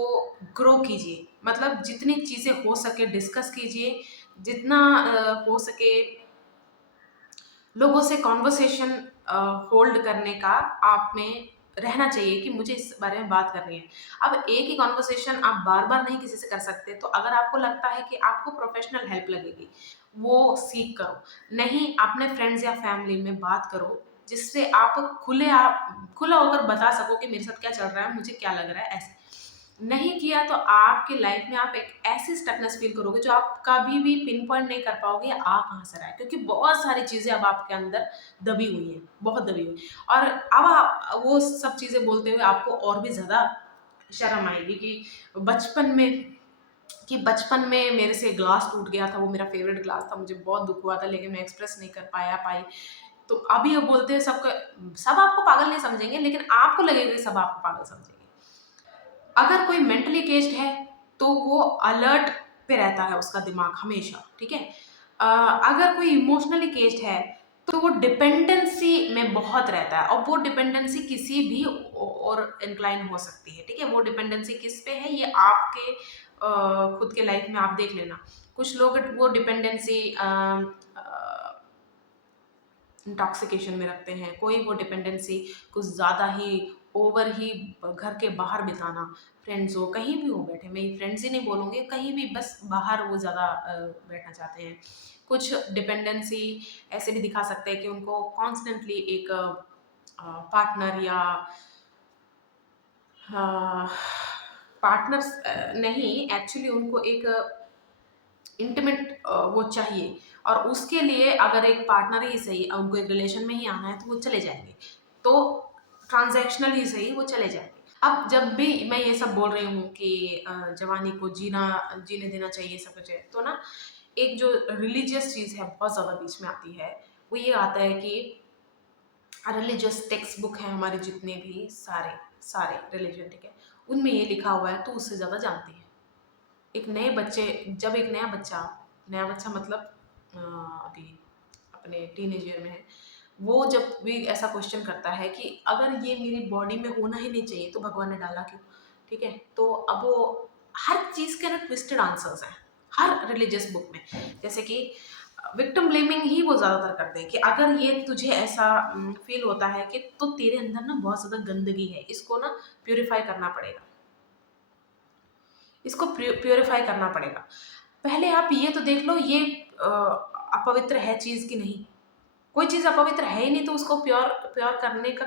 ग्रो कीजिए, मतलब जितनी चीज़ें हो सके डिस्कस कीजिए, जितना हो सके लोगों से कॉन्वर्सेशन होल्ड करने का आप में रहना चाहिए कि मुझे इस बारे में बात करनी है। अब एक ही कॉन्वर्सेशन आप बार-बार नहीं किसी से कर सकते, तो अगर आपको लगता है कि आपको प्रोफ़ेशनल हेल्प लगेगी, वो सीक करो। नहीं, अपने फ्रेंड्स या फैमिली में बात करो, जिससे आप खुला होकर बता सको कि मेरे साथ क्या चल रहा है, मुझे क्या लग रहा है, ऐसे। नहीं किया तो आपकी लाइफ में आप एक ऐसी स्टकनेस फ़ील करोगे जो आप कभी भी पिन पॉइंट नहीं कर पाओगे आ कहाँ से रहा है, क्योंकि बहुत सारी चीज़ें अब आपके अंदर दबी हुई हैं, बहुत दबी हुई। और अब आप वो सब चीज़ें बोलते हुए आपको और भी ज़्यादा शर्म आएगी कि बचपन में बचपन में मेरे से ग्लास टूट गया था, वो मेरा फ़ेवरेट ग्लास था, मुझे बहुत दुःख हुआ था, लेकिन मैं एक्सप्रेस नहीं कर पाई। तो अभी वो बोलते हैं सब आपको पागल नहीं समझेंगे, लेकिन आपको लगेगा कि सब आपको पागल समझेंगे। अगर कोई मेंटली केस्ड है, तो वो अलर्ट पे रहता है उसका दिमाग हमेशा, ठीक है? अगर कोई इमोशनली केस्ड है, तो वो डिपेंडेंसी में बहुत रहता है, और वो डिपेंडेंसी किसी भी और इंक्लाइन हो सकती है, ठीक है? वो डिपेंडेंसी किस पे है, ये आपके खुद के लाइफ में आप देख लेना। कुछ लोग वो डिपेंडेंसी इंटॉक्सिकेशन में रखते हैं, कोई वो डिपेंडेंसी कुछ ज़्यादा ही ओवर ही घर के बाहर बिताना, फ्रेंड्स हो कहीं भी हो बैठे, मैं फ्रेंड्स ही नहीं बोलूँगी, कहीं भी बस बाहर वो ज़्यादा बैठना चाहते हैं। कुछ डिपेंडेंसी ऐसे भी दिखा सकते हैं कि उनको कॉन्स्टेंटली एक पार्टनर या पार्टनर्स नहीं, एक्चुअली उनको एक इंटीमेट वो चाहिए, और उसके लिए अगर एक पार्टनर ही सही, उनको एक रिलेशन में ही आना है तो वो चले जाएंगे, तो ट्रांजैक्शनल ही सही वो चले जाएंगे। अब जब भी मैं ये सब बोल रही हूँ कि जवानी को जीने देना चाहिए सब कुछ है, तो ना एक जो रिलीजियस चीज़ है बहुत ज़्यादा बीच में आती है, वो ये आता है कि रिलीजियस टेक्स्ट बुक है हमारे जितने भी सारे सारे रिलीजन, ठीक है, उनमें ये लिखा हुआ है तो उससे ज़्यादा जानती है। एक नए बच्चे जब एक नया बच्चा मतलब अभी अपने टीनेज ईयर में है, वो जब भी ऐसा क्वेश्चन करता है कि अगर ये मेरी बॉडी में होना ही नहीं चाहिए तो भगवान ने डाला क्यों, ठीक है, तो अब वो हर चीज़ के ना ट्विस्टेड आंसर्स हैं हर रिलीजियस बुक में। जैसे कि विक्टिम ब्लेमिंग ही वो ज़्यादातर करते हैं कि अगर ये तुझे ऐसा फील होता है कि तो तेरे अंदर ना बहुत ज़्यादा गंदगी है, इसको ना प्यूरिफाई करना पड़ेगा, इसको प्यूरिफाई करना पड़ेगा। पहले आप ये तो देख लो ये अपवित्र है चीज़ कि नहीं। कोई चीज़ अपवित्र है ही नहीं तो उसको प्योर प्योर करने का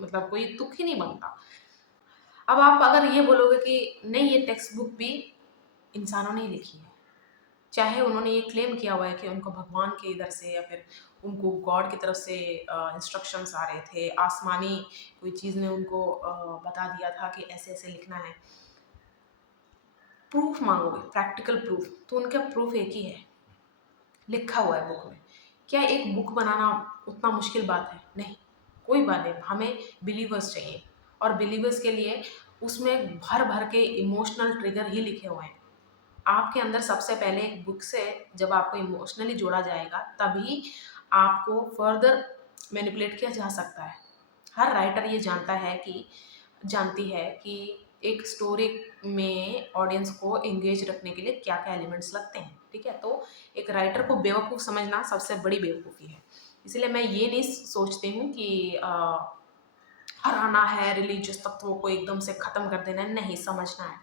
मतलब कोई तुक ही नहीं बनता। अब आप अगर ये बोलोगे कि नहीं ये टेक्स्ट बुक भी इंसानों ने ही लिखी है, चाहे उन्होंने ये क्लेम किया हुआ है कि उनको भगवान के इधर से या फिर उनको गॉड की तरफ से इंस्ट्रक्शंस आ रहे थे, आसमानी कोई चीज़ ने उनको बता दिया था कि ऐसे ऐसे लिखना है। प्रूफ मांगोगे, प्रैक्टिकल प्रूफ, तो उनका प्रूफ एक ही है, लिखा हुआ है बुक में। क्या एक बुक बनाना उतना मुश्किल बात है? नहीं, कोई बात नहीं, हमें बिलीवर्स चाहिए, और बिलीवर्स के लिए उसमें भर भर के इमोशनल ट्रिगर ही लिखे हुए हैं। आपके अंदर सबसे पहले एक बुक से जब आपको इमोशनली जोड़ा जाएगा तभी आपको फर्दर मैनिपुलेट किया जा सकता है। हर राइटर ये जानती है कि एक स्टोरी में ऑडियंस को एंगेज रखने के लिए क्या क्या एलिमेंट्स लगते हैं, ठीक है, तो एक राइटर को बेवकूफ़ समझना सबसे बड़ी बेवकूफ़ी है। इसलिए मैं ये नहीं सोचती हूँ कि हराना है, रिलीजियस तत्वों को एकदम से ख़त्म कर देना है, नहीं, समझना है।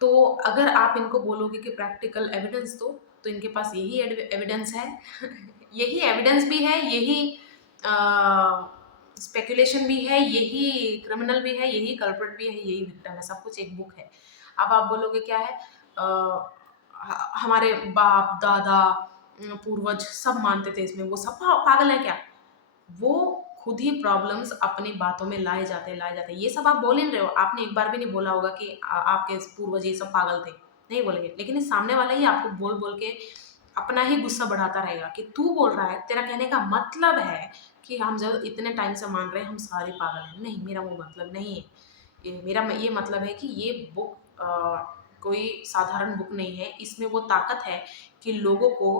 तो अगर आप इनको बोलोगे कि प्रैक्टिकल एविडेंस दो, तो इनके पास यही एविडेंस है यही एविडेंस भी है, यही स्पेकुलेशन भी है, यही क्रिमिनल भी है, यही कल्प्रिट भी है, यही विक्टिम है, सब कुछ एक बुक है। अब आप बोलोगे क्या है, हमारे बाप दादा पूर्वज सब मानते थे इसमें, वो सब पागल है क्या? वो खुद ही प्रॉब्लम्स अपनी बातों में लाए जाते हैं। ये सब आप बोल ही नहीं रहे हो, आपने एक बार भी नहीं बोला होगा कि आपके पूर्वज ये सब पागल थे, नहीं बोलेंगे, लेकिन इस सामने वाला ही आपको बोल बोल के अपना ही गुस्सा बढ़ाता रहेगा कि तू बोल रहा है, तेरा कहने का मतलब है कि हम जब इतने टाइम से मान रहे हैं हम सारे पागल हैं। नहीं, मेरा वो मतलब नहीं है। ये मतलब है कि ये बुक कोई साधारण बुक नहीं है, इसमें वो ताकत है कि लोगों को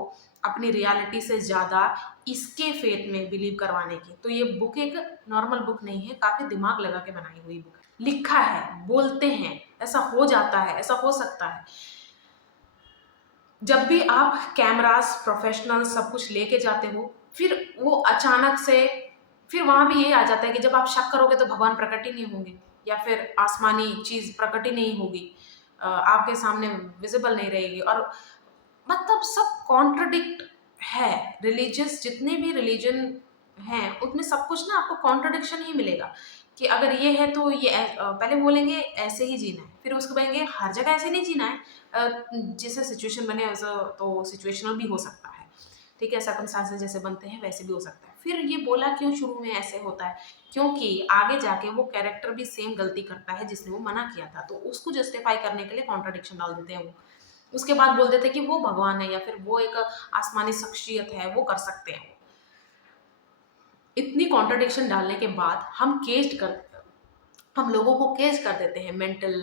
अपनी रियलिटी से ज़्यादा इसके फेथ में बिलीव करवाने की। तो ये बुक एक नॉर्मल बुक नहीं है, काफ़ी दिमाग लगा के बनाई हुई बुक है। लिखा है, बोलते हैं, ऐसा हो जाता है, ऐसा हो सकता है। जब भी आप कैमरास प्रोफेशनल सब कुछ लेके जाते हो, फिर वो अचानक से फिर वहाँ भी यही आ जाता है कि जब आप शक करोगे तो भगवान प्रकट ही नहीं होंगे, या फिर आसमानी चीज़ प्रकट ही नहीं होगी, आपके सामने विजिबल नहीं रहेगी, और मतलब सब कॉन्ट्रडिक्ट है। रिलीजियस जितने भी रिलीजन हैं उनमें सब कुछ ना आपको कॉन्ट्रडिक्शन ही मिलेगा कि अगर ये है तो ये पहले बोलेंगे ऐसे ही जीना है, फिर उसको कहेंगे हर जगह ऐसे नहीं जीना है, जैसे सिचुएशन बने वैसा, तो सिचुएशनल भी हो सकता है, ठीक है, सर्कमस्टांसेस जैसे बनते हैं वैसे भी हो सकता है। फिर ये बोला क्यों शुरू में ऐसे होता है, क्योंकि आगे जाके वो कैरेक्टर भी सेम गलती करता है जिसने वो मना किया था, तो उसको जस्टिफाई करने के लिए कॉन्ट्रडिक्शन डाल देते हैं वो। उसके बाद बोल देते हैं कि वो भगवान है या फिर वो एक आसमानी शख्सियत है, वो कर सकते हैं। इतनी कॉन्ट्रडिक्शन डालने के बाद हम लोगों को केज कर देते हैं, मेंटल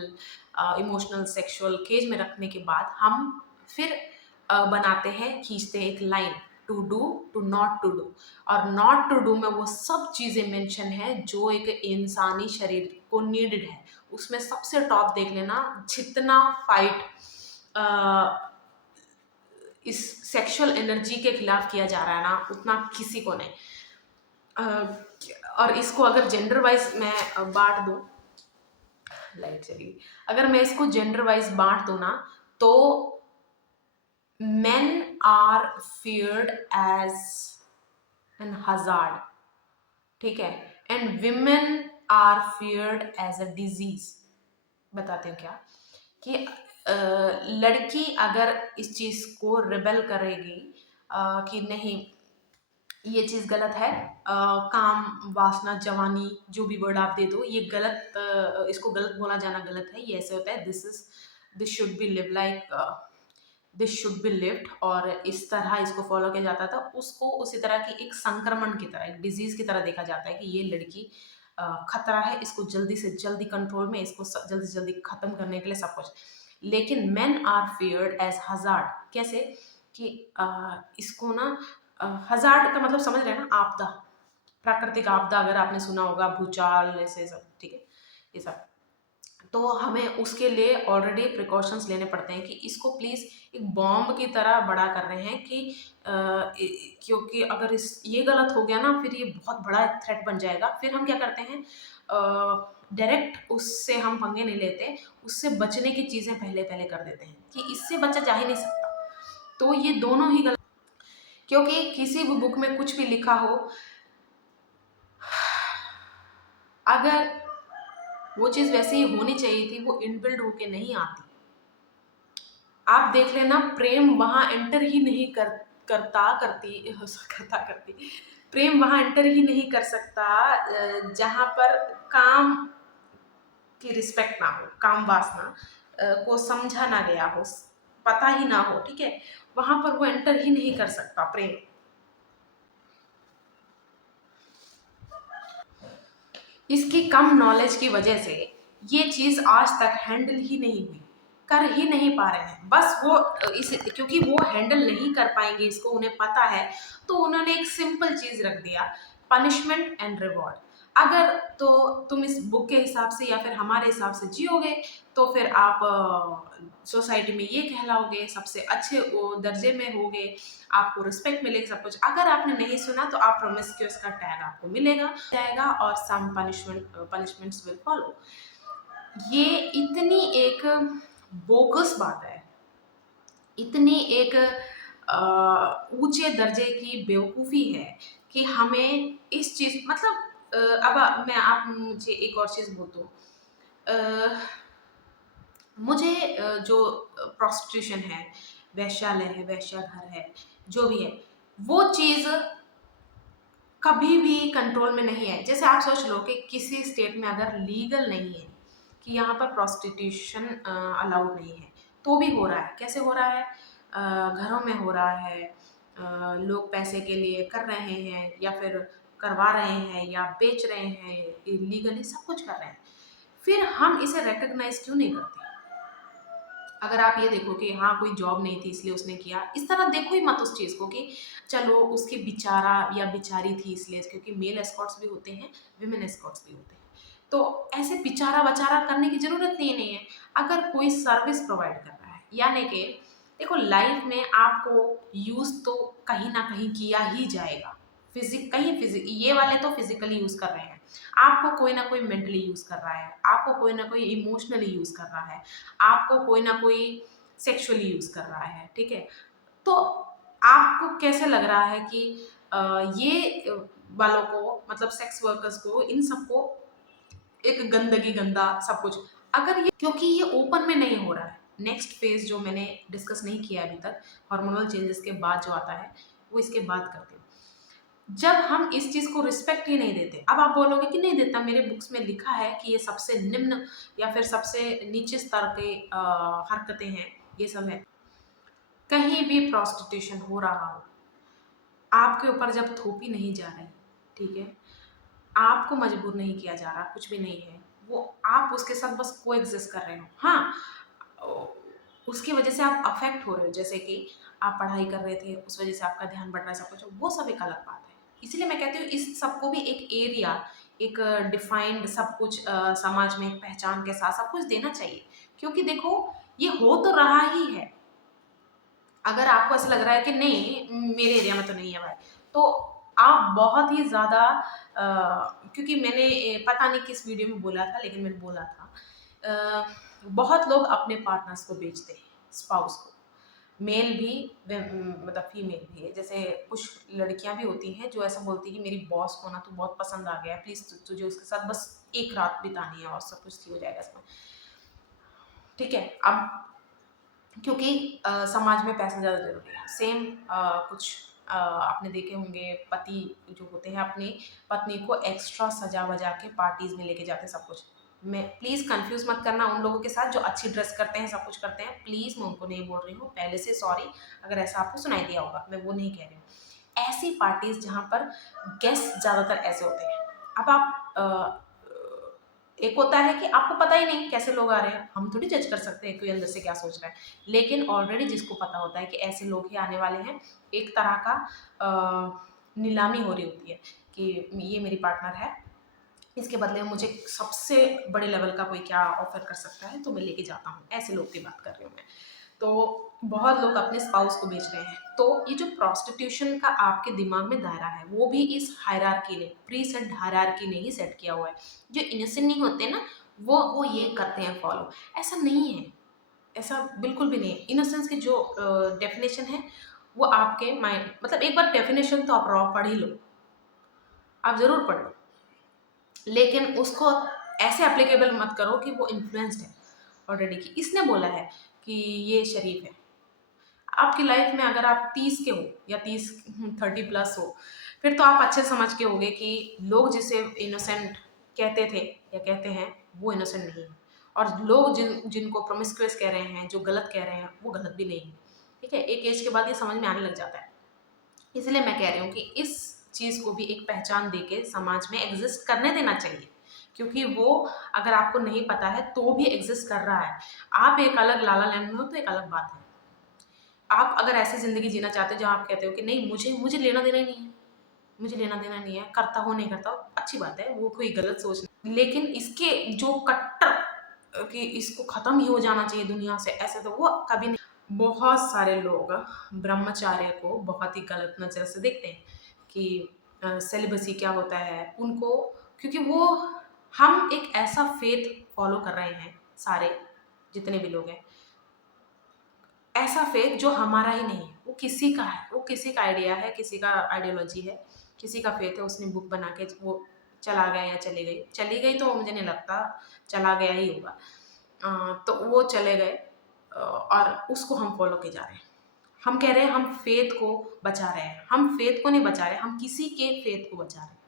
इमोशनल सेक्सुअल केज में रखने के बाद हम फिर बनाते हैं, खींचते हैं एक line, to do to not to do, और नॉट टू डू में वो सब चीज़ें मेंशन है जो एक इंसानी शरीर को नीडेड है। उसमें सबसे टॉप देख लेना, जितना फाइट इस सेक्सुअल एनर्जी के खिलाफ किया जा रहा है ना, उतना किसी को नहीं। अ, और इसको अगर जेंडर वाइज मैं बांट दूं, लाइट चली गई। अगर मैं इसको जेंडर वाइज बांट दूं ना, तो men are feared as an hazard, ठीक है, and women are feared as a disease। बताते हैं क्या कि लड़की अगर इस चीज को रिबेल करेगी कि नहीं ये चीज गलत है, काम वासना जवानी जो भी वर्ड आप दे दो, ये गलत, इसको गलत बोला जाना गलत है, ये ऐसे होता है, this should be live like, this should be lived, और इस तरह इसको फॉलो किया जाता था, उसको उसी तरह की एक संक्रमण की तरह, एक डिजीज की तरह देखा जाता है कि ये लड़की खतरा है, इसको जल्दी से जल्दी कंट्रोल में, इसको जल्दी से जल्दी खत्म करने के लिए सब कुछ। लेकिन men are feared as hazard. कैसे कि इसको ना, हजार्ड का मतलब समझ रहे हैं ना, आपदा, प्राकृतिक आपदा, अगर आपने सुना होगा, भूचाल, ऐसे सब, ठीक है, ये सब। तो हमें उसके लिए ऑलरेडी प्रिकॉशंस लेने पड़ते हैं कि इसको प्लीज़ एक बॉम्ब की तरह बड़ा कर रहे हैं कि क्योंकि अगर इस ये गलत हो गया ना, फिर ये बहुत बड़ा थ्रेट बन जाएगा। फिर हम क्या करते हैं, डायरेक्ट उससे हम पंगे नहीं लेते, उससे बचने की चीज़ें पहले पहले कर देते हैं कि इससे बचा जा ही नहीं सकता। तो ये दोनों ही गलत, क्योंकि किसी भी बुक में कुछ भी लिखा हो, अगर वो चीज़ वैसे ही होनी चाहिए थी, वो इनबिल्ड होके नहीं आती। आप देख लेना, प्रेम वहां एंटर ही नहीं करती, प्रेम वहां एंटर ही नहीं कर सकता जहां पर काम की रिस्पेक्ट ना हो, काम वासना को समझा ना गया हो, पता ही ना हो, ठीक है, वहां पर वो एंटर ही नहीं कर सकता प्रेम। इसकी कम नॉलेज की वजह से ये चीज आज तक हैंडल ही नहीं हुई, कर ही नहीं पा रहे हैं। बस वो इस, क्योंकि वो हैंडल नहीं कर पाएंगे इसको, उन्हें पता है, तो उन्होंने एक सिंपल चीज रख दिया, पनिशमेंट एंड रिवॉर्ड। अगर तो तुम इस बुक के हिसाब से या फिर हमारे हिसाब से जियोगे, तो फिर आप सोसाइटी में ये कहलाओगे, सबसे अच्छे वो दर्जे में होगे, आपको रिस्पेक्ट मिलेगी, सब कुछ। अगर आपने नहीं सुना तो आप प्रोमिस्क्यूअस का टैग आपको मिलेगा जाएगा, और सम पनिशमेंट्स विल फॉलो। ये इतनी एक बोगस बात है, इतनी एक ऊंचे दर्जे की बेवकूफ़ी है कि हमें इस चीज़, मतलब अब मैं आप मुझे एक और चीज़ बोल दो, मुझे जो प्रोस्टिट्यूशन है, वैश्यालय है, वैश्याघर है, जो भी है, वो चीज़ कभी भी कंट्रोल में नहीं है। जैसे आप सोच लो कि किसी स्टेट में अगर लीगल नहीं है कि यहाँ पर प्रोस्टिट्यूशन अलाउड नहीं है, तो भी हो रहा है। कैसे हो रहा है? घरों में हो रहा है, लोग पैसे के लिए कर रहे हैं, या फिर करवा रहे हैं, या बेच रहे हैं, इलीगली सब कुछ कर रहे हैं। फिर हम इसे रिकग्नाइज क्यों नहीं करते? अगर आप ये देखो कि हाँ कोई जॉब नहीं थी इसलिए उसने किया, इस तरह देखो ही मत उस चीज़ को कि चलो उसकी बेचारा या बेचारी थी इसलिए, क्योंकि मेल एस्कॉर्ट्स भी होते हैं, विमेन एस्कॉर्ट्स भी होते हैं। तो ऐसे बेचारा बचारा करने की जरूरत नहीं है। अगर कोई सर्विस प्रोवाइड कर रहा है, यानी कि देखो लाइफ में आपको यूज तो कहीं ना कहीं किया ही जाएगा, फिजिक ये वाले तो फिजिकली यूज कर रहे हैं, आपको कोई ना कोई मेंटली यूज कर रहा है, आपको कोई ना कोई इमोशनली यूज कर रहा है, आपको कोई ना कोई सेक्सुअली यूज कर रहा है, ठीक है। तो आपको कैसे लग रहा है कि ये वालों को, मतलब सेक्स वर्कर्स को, इन सबको एक गंदगी, गंदा सब कुछ, अगर ये, क्योंकि ये ओपन में नहीं हो रहा है। नेक्स्ट फेज जो मैंने डिस्कस नहीं किया अभी तक, हार्मोनल चेंजेस के बाद जो आता है, वो इसके बाद करते हैं। जब हम इस चीज को रिस्पेक्ट ही नहीं देते, अब आप बोलोगे कि नहीं देता, मेरे बुक्स में लिखा है कि ये सबसे निम्न या फिर सबसे नीचे स्तर के हरकतें हैं, ये सब है। कहीं भी प्रोस्टिट्यूशन हो रहा हो, आपके ऊपर जब थोपी नहीं जा रही, ठीक है, आपको मजबूर नहीं किया जा रहा, कुछ भी नहीं है, वो आप उसके साथ बस को एग्जिस्ट कर रहे हो। हाँ, उसकी वजह से आप अफेक्ट हो रहे हो, जैसे कि आप पढ़ाई कर रहे थे, उस वजह से आपका ध्यान बढ़ रहा है, सब कुछ, वो सब एक अलग बात है। इसीलिए मैं कहती हूँ इस सबको भी एक एरिया, एक डिफाइंड सब कुछ, समाज में एक पहचान के साथ सब कुछ देना चाहिए। क्योंकि देखो ये हो तो रहा ही है। अगर आपको ऐसा लग रहा है कि नहीं मेरे एरिया में तो नहीं है भाई, तो आप बहुत ही ज़्यादा क्योंकि मैंने पता नहीं किस वीडियो में बोला था, लेकिन मैंने बोला था बहुत लोग अपने पार्टनर्स को बेचते हैं, स्पाउस को। मेल भी मतलब फीमेल भी है। जैसे कुछ लड़कियां भी होती हैं जो ऐसा बोलती है कि मेरी बॉस को ना तू बहुत पसंद आ गया, प्लीज़ तुझे उसके साथ बस एक रात बितानी है और सब कुछ ठीक हो जाएगा इसमें। ठीक है, अब क्योंकि समाज में पैसा ज़्यादा ज़रूरी है। सेम कुछ आपने देखे होंगे पति जो होते हैं अपनी पत्नी को एक्स्ट्रा सजा वजा के पार्टीज में लेके जाते हैं सब कुछ। मैं प्लीज़ कंफ्यूज मत करना उन लोगों के साथ जो अच्छी ड्रेस करते हैं, सब कुछ करते हैं। प्लीज़ मैं उनको नहीं बोल रही हूँ, पहले से सॉरी अगर ऐसा आपको सुनाई दिया होगा, मैं वो नहीं कह रही हूँ। ऐसी पार्टीज जहाँ पर गेस्ट ज़्यादातर ऐसे होते हैं। अब आप एक होता है कि आपको पता ही नहीं कैसे लोग आ रहे हैं, हम थोड़ी जज कर सकते हैं कोई अंदर से क्या सोच रहा है। लेकिन ऑलरेडी जिसको पता होता है कि ऐसे लोग ही आने वाले हैं, एक तरह का नीलामी हो रही होती है कि ये मेरी पार्टनर है, इसके बदले में मुझे सबसे बड़े लेवल का कोई क्या ऑफर कर सकता है, तो मैं लेके जाता हूँ। ऐसे लोग की बात कर रही हूँ मैं। तो बहुत लोग अपने स्पाउस को बेच रहे हैं। तो ये जो प्रोस्टिट्यूशन का आपके दिमाग में दायरा है, वो भी इस हायरार्की ने, प्री सेट हायरार्की ने ही सेट किया हुआ है। जो इनोसेंट नहीं होते ना, वो ये करते हैं फॉलो। ऐसा नहीं है, ऐसा बिल्कुल भी नहीं है। इनोसेंस की जो डेफिनेशन है वो आपके माइंड, मतलब एक बार डेफिनेशन तो आप रॉ पढ़ ही लो, आप जरूर पढ़ लो, लेकिन उसको ऐसे एप्लीकेबल मत करो कि वो इन्फ्लुएंस्ड है ऑलरेडी, कि इसने बोला है कि ये शरीफ है। आपकी लाइफ में अगर आप 30 के हो या 30 30 प्लस हो, फिर तो आप अच्छे समझ के होगे कि लोग जिसे इनोसेंट कहते थे या कहते हैं, वो इनोसेंट नहीं है। और लोग जिनको प्रोमिस्क्यूअस कह रहे हैं, जो गलत कह रहे हैं, वो गलत भी नहीं है। ठीक है, एक एज के बाद ये समझ में आने लग जाता है। इसलिए मैं कह रही हूँ कि इस चीज़ को भी एक पहचान देके समाज में एग्जिस्ट करने देना चाहिए, क्योंकि वो अगर आपको नहीं पता है तो भी एग्जिस्ट कर रहा है। आप एक अलग लाला लैंड में हो तो एक अलग बात है। आप अगर ऐसी ज़िंदगी जीना चाहते हो जहाँ आप कहते हो कि नहीं, मुझे मुझे लेना देना ही नहीं है, मुझे लेना देना नहीं है, करता हो नहीं करता हो, अच्छी बात है, वो कोई गलत सोच नहीं। लेकिन इसके जो कट्टर कि इसको ख़त्म ही हो जाना चाहिए दुनिया से, ऐसे तो वो कभी नहीं। बहुत सारे लोग ब्रह्मचार्य को बहुत ही गलत नज़र से देखते हैं कि सेलिबसी क्या होता है उनको, क्योंकि वो हम एक ऐसा फेथ फॉलो कर रहे हैं सारे जितने भी लोग हैं, ऐसा फेथ जो हमारा ही नहीं है, वो किसी का है, वो किसी का आइडिया है, किसी का आइडियोलॉजी है, किसी का फेथ है। उसने बुक बना के वो चला गया या चली गई तो मुझे नहीं लगता, चला गया ही होगा। तो वो चले गए और उसको हम फॉलो किए जा रहे हैं। हम कह रहे हैं हम फेथ को बचा रहे हैं, हम फेथ को नहीं बचा रहे, हम किसी के फेथ को बचा रहे हैं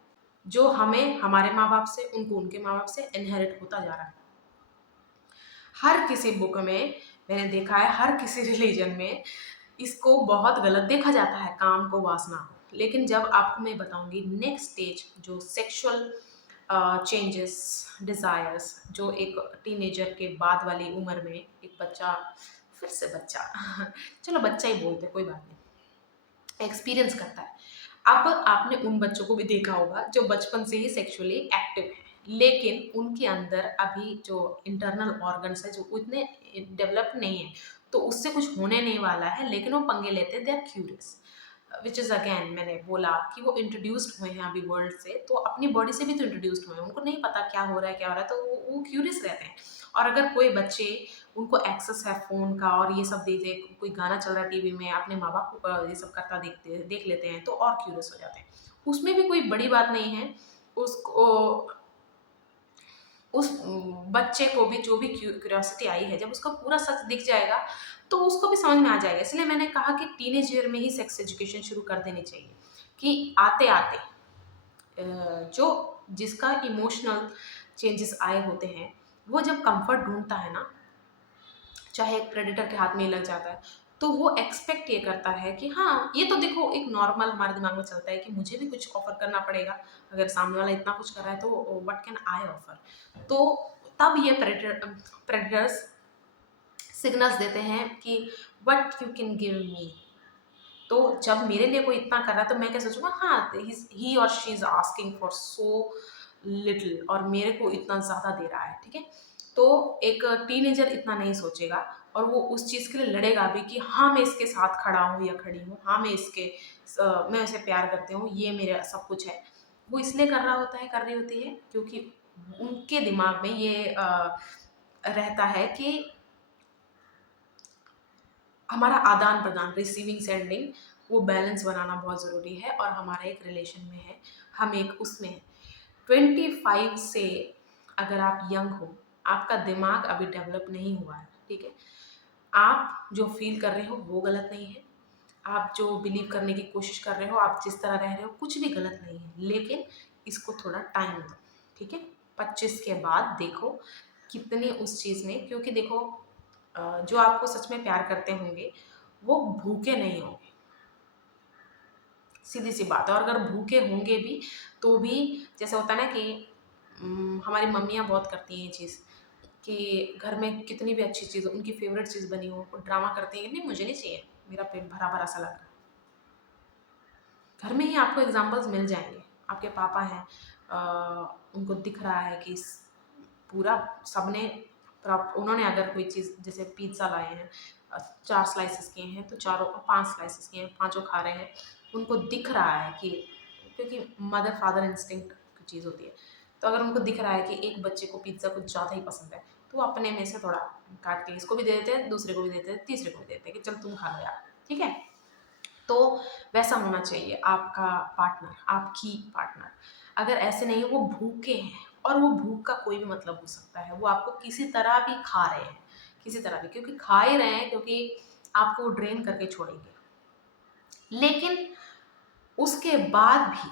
जो हमें हमारे माँ बाप से, उनको उनके माँ बाप से इनहेरिट होता जा रहा है। हर किसी बुक में मैंने देखा है, हर किसी रिलीजन में इसको बहुत गलत देखा जाता है, काम को वासना। लेकिन जब आपको मैं बताऊंगी नेक्स्ट स्टेज, जो सेक्सुअल चेंजेस, डिज़ायर्स, जो एक टीनेजर के बाद वाली उम्र में एक बच्चा, फिर से बच्चा चलो बच्चा ही बोलते, कोई बात नहीं, एक्सपीरियंस करता है। अब आपने उन बच्चों को भी देखा होगा जो बचपन से ही सेक्सुअली एक्टिव हैं, लेकिन उनके अंदर अभी जो इंटरनल ऑर्गन्स है जो उतने डेवलप नहीं है, तो उससे कुछ होने नहीं वाला है, लेकिन वो पंगे लेते हैं, they are curious. Which is again मैंने बोला कि वो इंट्रोड्यूस्ड हुए हैं अभी वर्ल्ड से, तो अपनी बॉडी से भी तो इंट्रोड्यूस्ड हुए हैं, उनको नहीं पता क्या हो रहा है क्या हो रहा है, तो वो क्यूरियस रहते हैं। और अगर कोई बच्चे, उनको एक्सेस है फ़ोन का और ये सब देखे, कोई गाना चल रहा है टीवी में, अपने माँ बाप को ये सब करता देख लेते हैं, तो और क्यूरियस हो जाते हैं। उसमें भी कोई बड़ी बात नहीं है। उसको, उस बच्चे को भी जो भी क्यूरियोसिटी आई है, जब उसका पूरा सच दिख जाएगा तो उसको भी समझ में आ जाएगा। इसलिए मैंने कहा कि टीनेज ईयर में ही सेक्स एजुकेशन शुरू कर देनी चाहिए, कि आते आते जो जिसका इमोशनल चेंजेस आए होते हैं, वो जब कंफर्ट ढूंढता है ना, चाहे एक प्रेडेटर के हाथ में ही लग जाता है, तो वो एक्सपेक्ट ये करता है कि हाँ, ये तो देखो एक नॉर्मल हमारे दिमाग में चलता है कि मुझे भी कुछ ऑफर करना पड़ेगा, अगर सामने वाला इतना कुछ कर रहा है तो व्हाट कैन आई ऑफर। तो तब ये प्रेडेटर्स सिग्नल्स देते हैं कि what you can give me. तो जब मेरे लिए कोई इतना कर रहा है तो मैं क्या सोचूंगा, हाँ, ही और she is asking for so little और मेरे को इतना ज़्यादा दे रहा है, ठीक है। तो एक टीनेजर इतना नहीं सोचेगा, और वो उस चीज़ के लिए लड़ेगा भी कि हाँ मैं इसके साथ खड़ा हूँ या खड़ी हूँ, हाँ मैं उसे प्यार करती हूँ, ये मेरा सब कुछ है। वो इसलिए कर रहा होता है, कर रही होती है, क्योंकि उनके दिमाग में ये रहता है कि हमारा आदान प्रदान, रिसीविंग सेंडिंग, वो बैलेंस बनाना बहुत ज़रूरी है, और हमारा एक रिलेशन में है, हम एक उसमें हैं। 25 से अगर आप यंग हो, आपका दिमाग अभी डेवलप नहीं हुआ है, ठीक है। आप जो फील कर रहे हो वो गलत नहीं है, आप जो बिलीव करने की कोशिश कर रहे हो, आप जिस तरह रह रहे हो, कुछ भी गलत नहीं है, लेकिन इसको थोड़ा टाइम दो, ठीक है। 25 के बाद देखो कितनी उस चीज़ में, क्योंकि देखो जो आपको सच में प्यार करते होंगे वो भूखे नहीं होंगे, सीधी सी बात है। और अगर भूखे होंगे भी तो भी, जैसे होता है ना कि हमारी मम्मियाँ बहुत करती हैं ये चीज़, कि घर में कितनी भी अच्छी चीज़, उनकी फेवरेट चीज़ बनी हो, वो ड्रामा करती हैं, नहीं मुझे नहीं चाहिए, मेरा पेट भरा भरा सा लग रहा है। घर में ही आपको एग्जांपल्स मिल जाएंगे। आपके पापा हैं, उनको दिख रहा है कि पूरा सबने, उन्होंने अगर कोई चीज़ जैसे पिज़्ज़ा लाए हैं, 4 स्लाइसेस किए हैं, तो चारों 5 स्लाइसेस किए हैं, पाँचों खा रहे हैं, उनको दिख रहा है कि, क्योंकि मदर फादर इंस्टिंक्ट की चीज़ होती है, तो अगर उनको दिख रहा है कि एक बच्चे को पिज़्ज़ा कुछ ज़्यादा ही पसंद है, तो वो अपने में से थोड़ा काट के इसको भी दे देते हैं, दूसरे को भी देते हैं, तीसरे को भी देते हैं कि चल तुम खा लो यार, ठीक है। तो वैसा होना चाहिए आपका पार्टनर, आपकी पार्टनर। अगर ऐसे नहीं है, वो भूखे हैं, और वो भूख का कोई भी मतलब हो सकता है, वो आपको किसी तरह भी खा रहे हैं, किसी तरह भी, क्योंकि खा ही रहे हैं, क्योंकि आपको वो ड्रेन करके छोड़ेंगे। लेकिन उसके बाद भी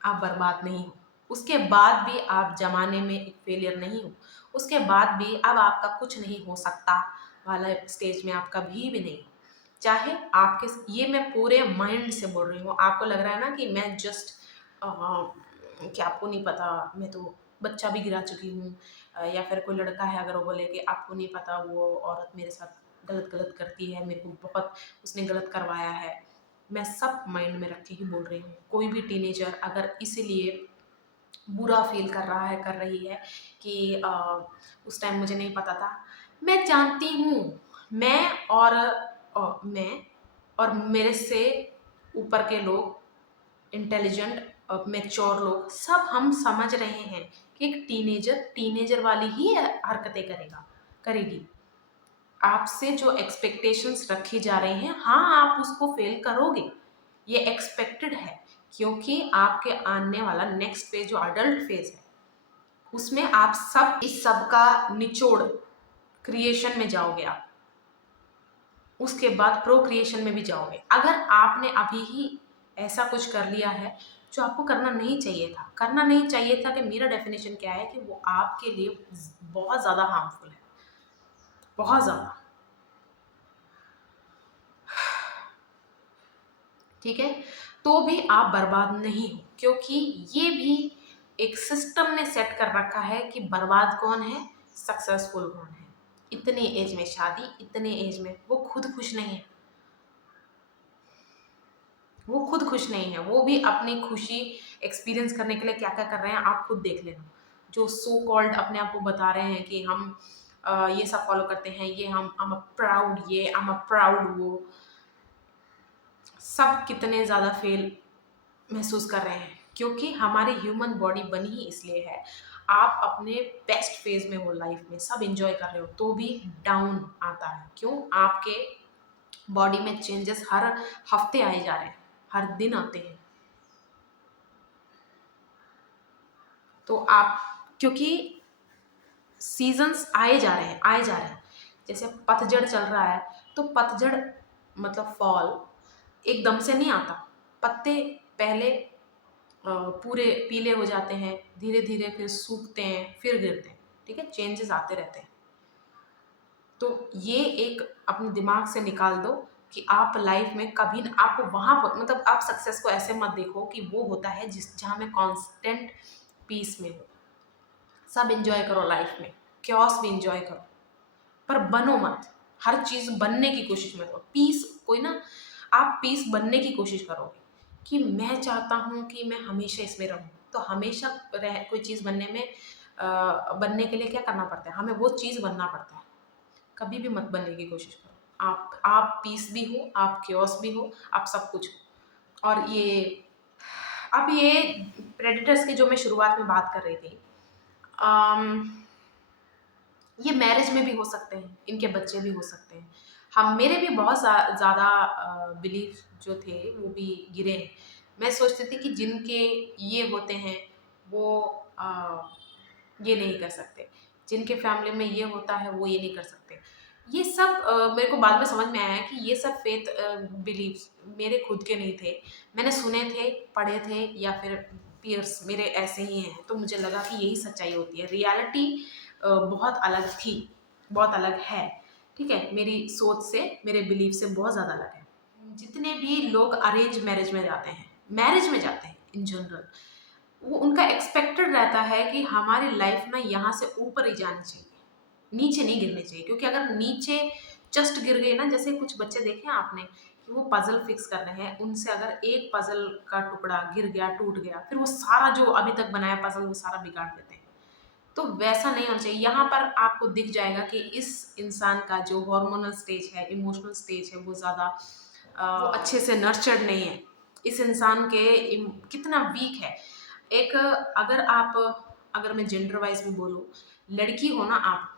आप बर्बाद नहीं हो, उसके बाद भी आप जमाने में एक फेलियर नहीं हो, उसके बाद भी अब आपका कुछ नहीं हो सकता वाला स्टेज में आप कभी भी नहीं हो। चाहे आपके, ये मैं पूरे माइंड से बोल रही हूँ, आपको लग रहा है ना कि मैं जस्ट कि आपको नहीं पता, मैं तो बच्चा भी गिरा चुकी हूँ, या फिर कोई लड़का है अगर वो बोले कि आपको नहीं पता वो औरत मेरे साथ गलत गलत करती है, मेरे को बहुत उसने गलत करवाया है, मैं सब माइंड में रख के ही बोल रही हूँ। कोई भी टीनेजर अगर इसीलिए बुरा फील कर रहा है, कर रही है कि उस टाइम मुझे नहीं पता था, मैं जानती हूँ, मैं मैं और मेरे से ऊपर के लोग, इंटेलिजेंट मैच्योर लोग, सब हम समझ रहे हैं कि एक टीनेजर टीनेजर वाली ही हरकतें करेगी। आपसे जो एक्सपेक्टेशंस रखी जा रही हैं, हाँ आप उसको फेल करोगे, ये एक्सपेक्टेड है, क्योंकि आपके आने वाला नेक्स्ट फेज जो अडल्ट फेज है, उसमें आप सब इस सब का निचोड़ क्रिएशन में जाओगे आप, उसके बाद प्रोक्रिएशन में भी जाओगे। अगर आपने अभी ही ऐसा कुछ कर लिया है जो आपको करना नहीं चाहिए था, करना नहीं चाहिए था, कि मेरा डेफिनेशन क्या है कि वो आपके लिए बहुत ज़्यादा हार्मफुल है, बहुत ज़्यादा, ठीक है। तो भी आप बर्बाद नहीं हो, क्योंकि ये भी एक सिस्टम ने सेट कर रखा है कि बर्बाद कौन है, सक्सेसफुल कौन है। इतने एज में शादी, इतने एज में, वो खुद खुश नहीं है, वो खुद खुश नहीं है, वो भी अपनी खुशी एक्सपीरियंस करने के लिए क्या क्या कर रहे हैं आप खुद देख लेना। जो सो कॉल्ड अपने आप को बता रहे हैं कि हम ये सब फॉलो करते हैं, ये हम प्राउड, ये I'm a प्राउड, वो सब कितने ज़्यादा फेल महसूस कर रहे हैं, क्योंकि हमारी ह्यूमन बॉडी बनी ही इसलिए है। आप अपने बेस्ट फेज में हो, लाइफ में सब इंजॉय कर रहे हो, तो भी डाउन आता है, क्यों? आपके बॉडी में चेंजेस हर हफ्ते आए जा रहे हैं, हर दिन आते हैं। तो आप, क्योंकि सीजन्स आए जा रहे हैं, आए जा रहे हैं, जैसे पतझड़ चल रहा है, तो पतझड़ मतलब फॉल एकदम से नहीं आता। पत्ते पहले पूरे पीले हो जाते हैं, धीरे धीरे फिर सूखते हैं, फिर गिरते हैं, ठीक है, चेंजेस आते रहते हैं। तो ये एक अपने दिमाग से निकाल दो कि आप लाइफ में कभी न, आपको वहाँ पर, मतलब आप सक्सेस को ऐसे मत देखो कि वो होता है जिस जहाँ में कांस्टेंट पीस में हो। सब इंजॉय करो लाइफ में, क्योस भी इंजॉय करो, पर बनो मत, हर चीज़ बनने की कोशिश मत करो। पीस कोई ना, आप पीस बनने की कोशिश करोगे कि मैं चाहता हूँ कि मैं हमेशा इसमें रहूँ, तो हमेशा कोई चीज़ बनने में बनने के लिए क्या करना पड़ता है, हमें वो चीज़ बनना पड़ता है। कभी भी मत बनने की कोशिश करो। आप पीस भी हो, आप क्योस भी हो, आप सब कुछ हो। और ये अब ये प्रेडेटर्स की जो मैं शुरुआत में बात कर रही थी, अम, ये मैरिज में भी हो सकते हैं, इनके बच्चे भी हो सकते हैं। हम मेरे भी बहुत ज़्यादा बिलीफ जो थे वो भी गिरे हैं। मैं सोचती थी कि जिनके ये होते हैं वो ये नहीं कर सकते, जिनके फैमिली में ये होता है वो ये नहीं कर सकते। ये सब मेरे को बाद में समझ में आया कि ये सब फेथ बिलीव्स मेरे खुद के नहीं थे। मैंने सुने थे, पढ़े थे, या फिर पीयर्स मेरे ऐसे ही हैं, तो मुझे लगा कि यही सच्चाई होती है। रियलिटी बहुत अलग थी, बहुत अलग है, ठीक है? मेरी सोच से, मेरे बिलीफ से बहुत ज़्यादा अलग है। जितने भी लोग अरेंज मैरिज में जाते हैं, मैरिज में जाते हैं इन जनरल, वो उनका एक्सपेक्टेड रहता है कि हमारी लाइफ ना यहाँ से ऊपर ही जानी चाहिए, नीचे नहीं गिरनी चाहिए। क्योंकि अगर नीचे जस्ट गिर गए ना, जैसे कुछ बच्चे देखे हैं आपने कि वो पजल फिक्स कर रहे हैं, उनसे अगर एक पजल का टुकड़ा गिर गया, टूट गया, फिर वो सारा जो अभी तक बनाया पजल वो सारा बिगाड़ देते हैं। तो वैसा नहीं होना चाहिए। यहाँ पर आपको दिख जाएगा कि इस इंसान का जो हार्मोनल स्टेज है, इमोशनल स्टेज है, वो ज़्यादा वो अच्छे से नर्चर्ड नहीं है। इस इंसान के कितना वीक है। एक अगर मैं जेंडर वाइज भी बोलूँ, लड़की हो ना आप,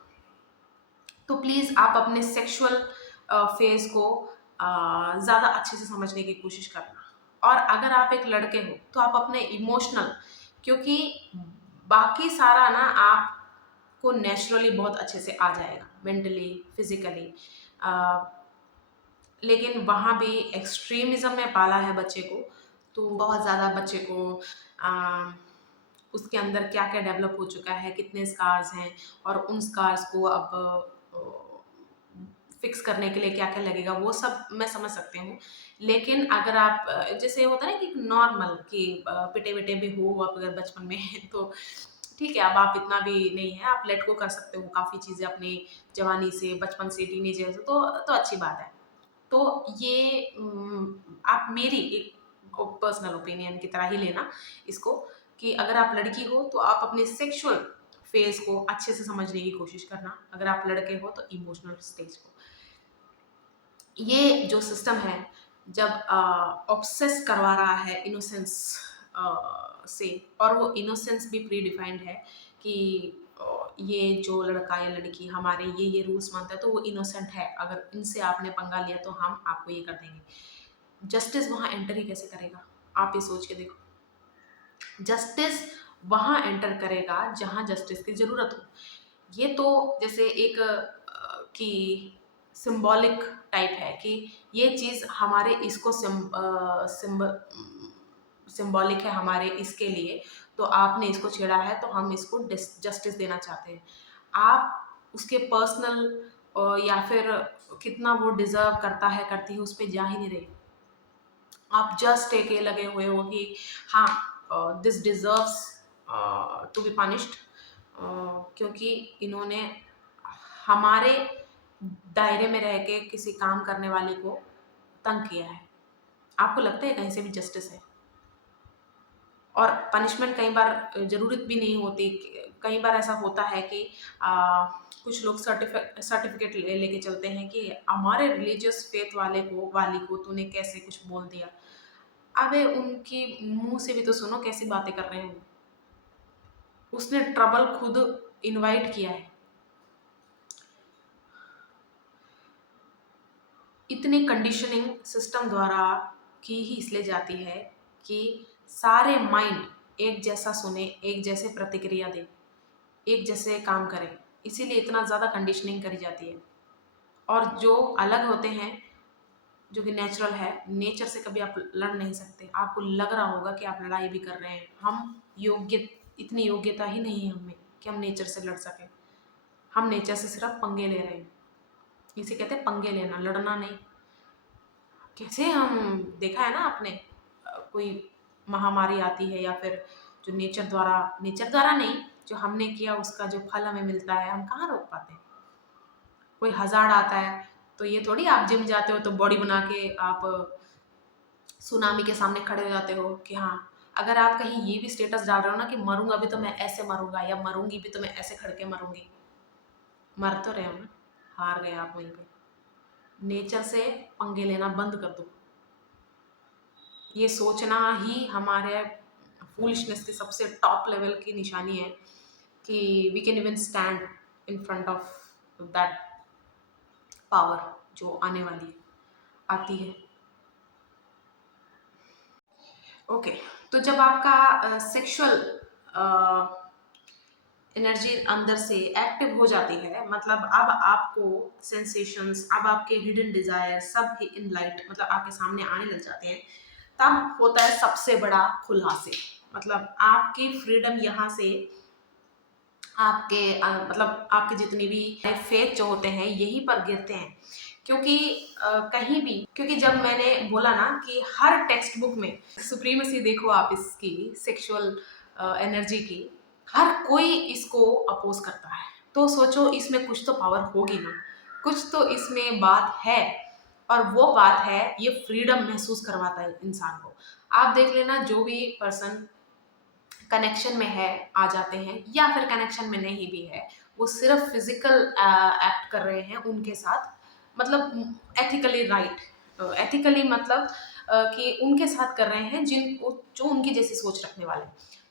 तो प्लीज़ आप अपने सेक्सुअल फेज को ज़्यादा अच्छे से समझने की कोशिश करना। और अगर आप एक लड़के हो तो आप अपने इमोशनल, क्योंकि बाकी सारा ना आपको नेचुरली बहुत अच्छे से आ जाएगा, मेंटली, फिजिकली, लेकिन वहाँ भी एक्सट्रीमिज्म में पाला है बच्चे को, तो बहुत ज़्यादा बच्चे को आ, उसके अंदर क्या क्या डेवलप हो चुका है, कितने स्कार्स हैं, और उन स्कार्स को अब फिक्स करने के लिए क्या क्या लगेगा, वो सब मैं समझ सकती हूँ। लेकिन अगर आप जैसे होता है ना कि नॉर्मल कि पिटे विटे भी हो आप अगर बचपन में तो ठीक है, अब आप इतना भी नहीं है, आप लेट गो कर सकते हो काफ़ी चीज़ें अपनी जवानी से, बचपन से, टीनेजर से, तो अच्छी बात है। तो ये आप मेरी एक पर्सनल ओपिनियन की तरह ही लेना इसको, कि अगर आप लड़की हो तो आप अपने सेक्सुअल फेज को अच्छे से समझने की कोशिश करना, अगर आप लड़के हो तो इमोशनल स्टेज को। ये जो सिस्टम है, जब ऑब्सेस करवा रहा है इनोसेंस से, और वो इनोसेंस भी प्री डिफाइंड है कि ये जो लड़का या लड़की हमारे ये रूल्स मानता है, तो वो इनोसेंट है, अगर इनसे आपने पंगा लिया तो हम आपको ये कर देंगे। जस्टिस वहाँ एंटर ही कैसे करेगा? आप ये सोच के देखो। जस्टिस वहाँ एंटर करेगा जहाँ जस्टिस की ज़रूरत हो। ये तो जैसे एक कि सिंबॉलिक टाइप है कि ये चीज़ हमारे इसको सिंबॉलिक है हमारे इसके लिए, तो आपने इसको छेड़ा है तो हम इसको जस्टिस देना चाहते हैं। आप उसके पर्सनल या फिर कितना वो डिजर्व करता है, करती है, उस पर जा ही नहीं रहे। आप जस्ट एक ये लगे हुए हो कि हाँ, this deserves to be punished, क्योंकि इन्होंने हमारे दायरे में रह के किसी काम करने वाले को तंग किया है। आपको लगता है कहीं से भी जस्टिस है? और पनिशमेंट कई बार ज़रूरत भी नहीं होती। कई बार ऐसा होता है कि कुछ लोग सर्टिफिकेट लेके चलते हैं कि हमारे रिलीजियस फेथ वाली को तूने कैसे कुछ बोल दिया। अबे उनकी मुंह से भी तो सुनो कैसी बातें कर रहे हैं। उसने ट्रबल खुद इनवाइट किया है। इतनी कंडीशनिंग सिस्टम द्वारा की ही इसलिए जाती है कि सारे माइंड एक जैसा सुने, एक जैसे प्रतिक्रिया दे, एक जैसे काम करें। इसीलिए इतना ज़्यादा कंडीशनिंग करी जाती है। और जो अलग होते हैं, जो कि नेचुरल है, नेचर से कभी आप लड़ नहीं सकते। आपको लग रहा होगा कि आप लड़ाई भी कर रहे हैं। हम इतनी योग्यता ही नहीं है हमें कि हम नेचर से लड़ सकें। हम नेचर से सिर्फ पंगे ले रहे हैं। इसे कहते हैं पंगे लेना, लड़ना नहीं। कैसे हम देखा है ना आपने, कोई महामारी आती है या फिर जो नेचर द्वारा नहीं, जो हमने किया उसका जो फल हमें मिलता है, हम कहाँ रोक पाते हैं? कोई हज़ार्ड आता है तो ये थोड़ी आप जिम जाते हो तो बॉडी बना के आप सुनामी के सामने खड़े हो जाते हो कि हाँ, अगर आप कहीं ये भी स्टेटस डाल रहे हो ना कि मरूंगा भी तो मैं ऐसे मरूंगा, या मरूंगी भी तो मैं ऐसे खड़ के मरूंगी, मर तो रहे हो ना। हार गए आप वहीं पे। नेचर से पंगे लेना बंद कर दो। ये सोचना ही हमारे फूलिशनेस की सबसे टॉप लेवल की निशानी है कि we can even stand in front of that power जो आने वाली आती है। ओके, तो जब आपका सेक्सुअल एनर्जी अंदर से एक्टिव हो जाती है, मतलब अब आपको सेंसेशंस, अब आपके हिडन डिजायर सब इन लाइट मतलब आपके सामने आने लग जाते हैं, तब होता है सबसे बड़ा खुलासे। मतलब आपकी फ्रीडम यहाँ से आपके मतलब आपके जितने भी फेथ जो होते हैं यहीं पर गिरते हैं। क्योंकि कहीं भी, क्योंकि जब मैंने बोला ना कि हर टेक्स्ट बुक में सुप्रीमेसी देखो आप इसकी सेक्सुअल एनर्जी की, हर कोई इसको अपोज करता है। तो सोचो इसमें कुछ तो पावर होगी ना, कुछ तो इसमें बात है। और वो बात है, ये फ्रीडम महसूस करवाता है इंसान को। आप देख लेना, जो भी पर्सन कनेक्शन में है आ जाते हैं, या फिर कनेक्शन में नहीं भी है, वो सिर्फ फिजिकल एक्ट कर रहे हैं उनके साथ, मतलब एथिकली राइट। एथिकली मतलब कि उनके साथ कर रहे हैं जो उनकी जैसी सोच रखने वाले,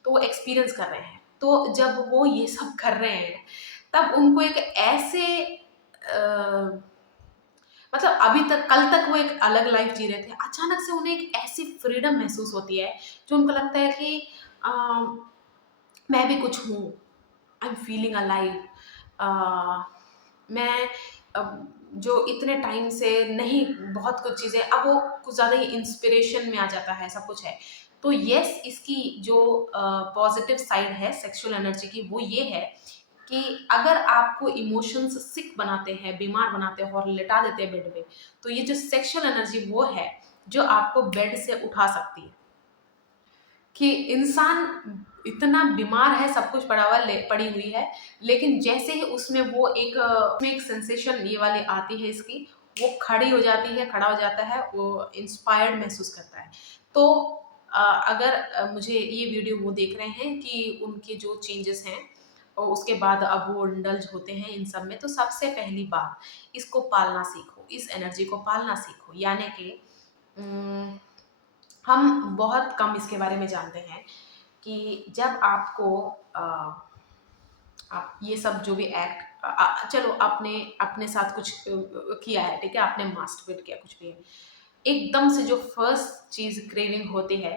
तो वो एक्सपीरियंस कर रहे हैं। तो जब वो ये सब कर रहे हैं, तब उनको एक ऐसे मतलब अभी तक कल तक वो एक अलग लाइफ जी रहे थे, अचानक से उन्हें एक ऐसी फ्रीडम महसूस होती है जो उनको लगता है कि मैं भी कुछ हूँ, आई एम फीलिंग अलाइव। मैं जो इतने टाइम से नहीं, बहुत कुछ चीज़ें, अब वो कुछ ज़्यादा ही इंस्पिरेशन में आ जाता है, सब कुछ है। तो यस, इसकी जो पॉजिटिव साइड है सेक्सुअल एनर्जी की, वो ये है कि अगर आपको इमोशंस सिक बनाते हैं, बीमार बनाते हैं और लिटा देते हैं बेड पे, तो ये जो सेक्सुअल एनर्जी वो है जो आपको बेड से उठा सकती है। कि इंसान इतना बीमार है, सब कुछ पड़ा हुआ पड़ी हुई है, लेकिन जैसे ही उसमें वो एक उसमें एक सेंसेशन ये वाली आती है इसकी, वो खड़ी हो जाती है, खड़ा हो जाता है, वो इंस्पायर्ड महसूस करता है। तो अगर मुझे ये वीडियो वो देख रहे हैं कि उनके जो चेंजेस हैं और उसके बाद अब वो इंडल्ज होते हैं इन सब में, तो सबसे पहली बात, इसको पालना सीखो, इस एनर्जी को पालना सीखो। यानी कि हम बहुत कम इसके बारे में जानते हैं कि जब आपको आप ये सब जो भी एक्ट चलो आपने अपने साथ कुछ किया है, ठीक है, आपने मास्टरबेट किया, कुछ भी है, एकदम से जो फर्स्ट चीज क्रेविंग होती है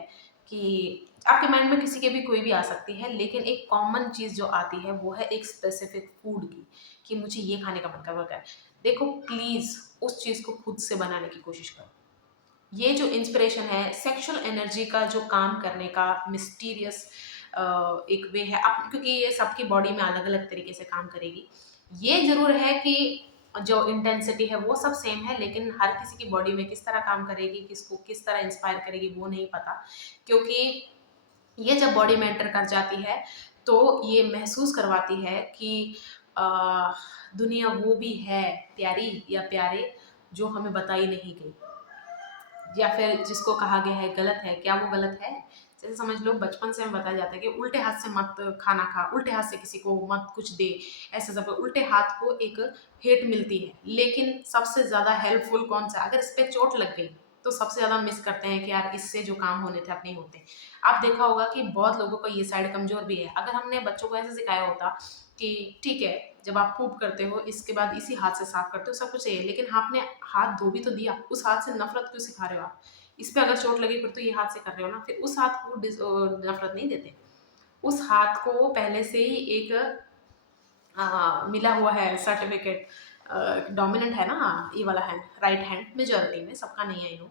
कि आपके माइंड में किसी के भी कोई भी आ सकती है, लेकिन एक कॉमन चीज जो आती है वो है एक स्पेसिफिक फूड की, कि मुझे ये खाने का मन कर रहा है। देखो प्लीज उस चीज को खुद से बनाने की कोशिश करो। ये जो इंस्पिरेशन है सेक्सुअल एनर्जी का, जो काम करने का मिस्टीरियस एक वे है अब, क्योंकि ये सबकी बॉडी में अलग अलग तरीके से काम करेगी। ये जरूर है कि जो इंटेंसिटी है वो सब सेम है, लेकिन हर किसी की बॉडी में किस तरह काम करेगी, किसको किस तरह इंस्पायर करेगी, वो नहीं पता। क्योंकि ये जब बॉडी में एंटर कर जाती है, तो ये महसूस करवाती है कि आ, दुनिया वो भी है प्यारी या प्यारे, जो हमें बताई नहीं गई, या फिर जिसको कहा गया है गलत है। क्या वो गलत है? जैसे समझ लो बचपन से हमें बताया जाता है कि उल्टे हाथ से मत खाना खा, उल्टे हाथ से किसी को मत कुछ दे, ऐसा सब। उल्टे हाथ को एक हेट मिलती है, लेकिन सबसे ज्यादा हेल्पफुल कौन सा? अगर इस पे चोट लग गई तो सबसे ज्यादा मिस करते हैं कि यार इससे जो काम होने थे अब नहीं होते। आप देखा होगा कि बहुत लोगों का ये साइड कमजोर भी है। अगर हमने बच्चों को ऐसे सिखाया होता कि ठीक है, जब आप पूप करते हो इसके बाद इसी हाथ से साफ करते हो, सब कुछ सही है, लेकिन आपने हाथ धो भी तो दिया, उस हाथ से नफरत क्यों सिखा रहे हो आप? इस पे अगर चोट लगी फिर तो ये हाथ से कर रहे हो ना, फिर उस हाथ को नफरत नहीं देते। उस हाथ को पहले से ही एक मिला हुआ है सर्टिफिकेट, डोमिनेंट है ना ये वाला हैंड, राइट हैंड, मेजोरिटी में, सबका नहीं है नो,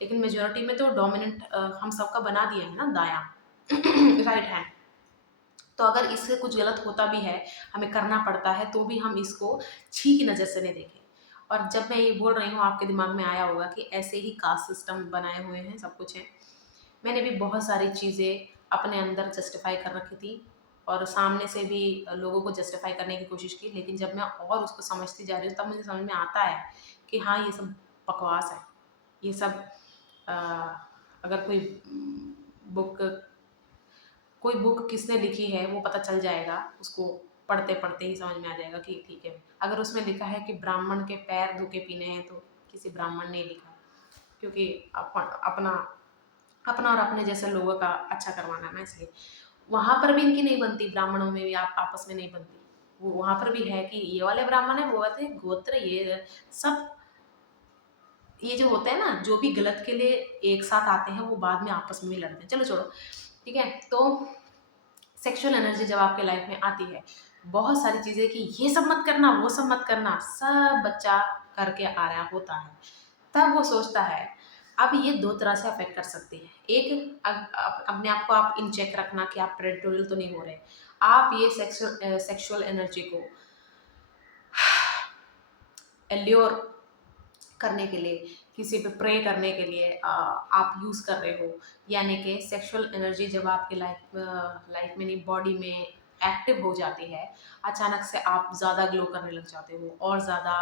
लेकिन मेजोरिटी में तो डोमिनेंट हम सबका बना दिया है ना दायां राइट हैंड। तो अगर इससे कुछ गलत होता भी है, हमें करना पड़ता है, तो भी हम इसको छी की नज़र से नहीं देखें। और जब मैं ये बोल रही हूँ, आपके दिमाग में आया होगा कि ऐसे ही कास्ट सिस्टम बनाए हुए हैं, सब कुछ है। मैंने भी बहुत सारी चीज़ें अपने अंदर जस्टिफाई कर रखी थी, और सामने से भी लोगों को जस्टिफाई करने की कोशिश की, लेकिन जब मैं और उसको समझती जा रही हूँ, तब मुझे समझ में आता है कि हाँ, ये सब बकवास है। ये सब अ, अगर बुक कोई बुक किसने लिखी है वो पता चल जाएगा उसको, पढ़ते पढ़ते ही समझ में आ जाएगा कि ठीक है। अगर उसमें लिखा है कि ब्राह्मण के पैर धो के पीने हैं तो किसी ब्राह्मण ने लिखा है, क्योंकि अपना अपना और अपने जैसे लोगों का अच्छा करवाना है ना, इसलिए वहां पर भी इनकी नहीं बनती, ब्राह्मणों में भी आप आपस में नहीं बनती। वो वहां पर भी है कि ये वाले ब्राह्मण है, वो वाले गोत्र, ये सब, ये जो होते हैं ना, जो भी गलत के लिए एक साथ आते हैं वो बाद में आपस में भी लड़ते हैं। चलो छोड़ो, ठीक है। तो सेक्सुअल एनर्जी जब आपके लाइफ में आती है, बहुत सारी चीजें कि ये सब मत करना, वो सब मत करना, सब बच्चा करके आ रहा होता है, तब वो सोचता है। अब ये दो तरह से अफेक्ट कर सकती है। एक, अपने आप को आप इन चेक रखना कि आप प्रेडेटोरियल तो नहीं हो रहे। आप ये सेक्सुअल एनर्जी को एल्योर करने के लिए, किसी पे प्रे करने के लिए आप यूज़ कर रहे हो। यानी कि सेक्सुअल एनर्जी जब आपके लाइफ में नहीं, बॉडी में एक्टिव हो जाती है, अचानक से आप ज़्यादा ग्लो करने लग जाते हो और ज़्यादा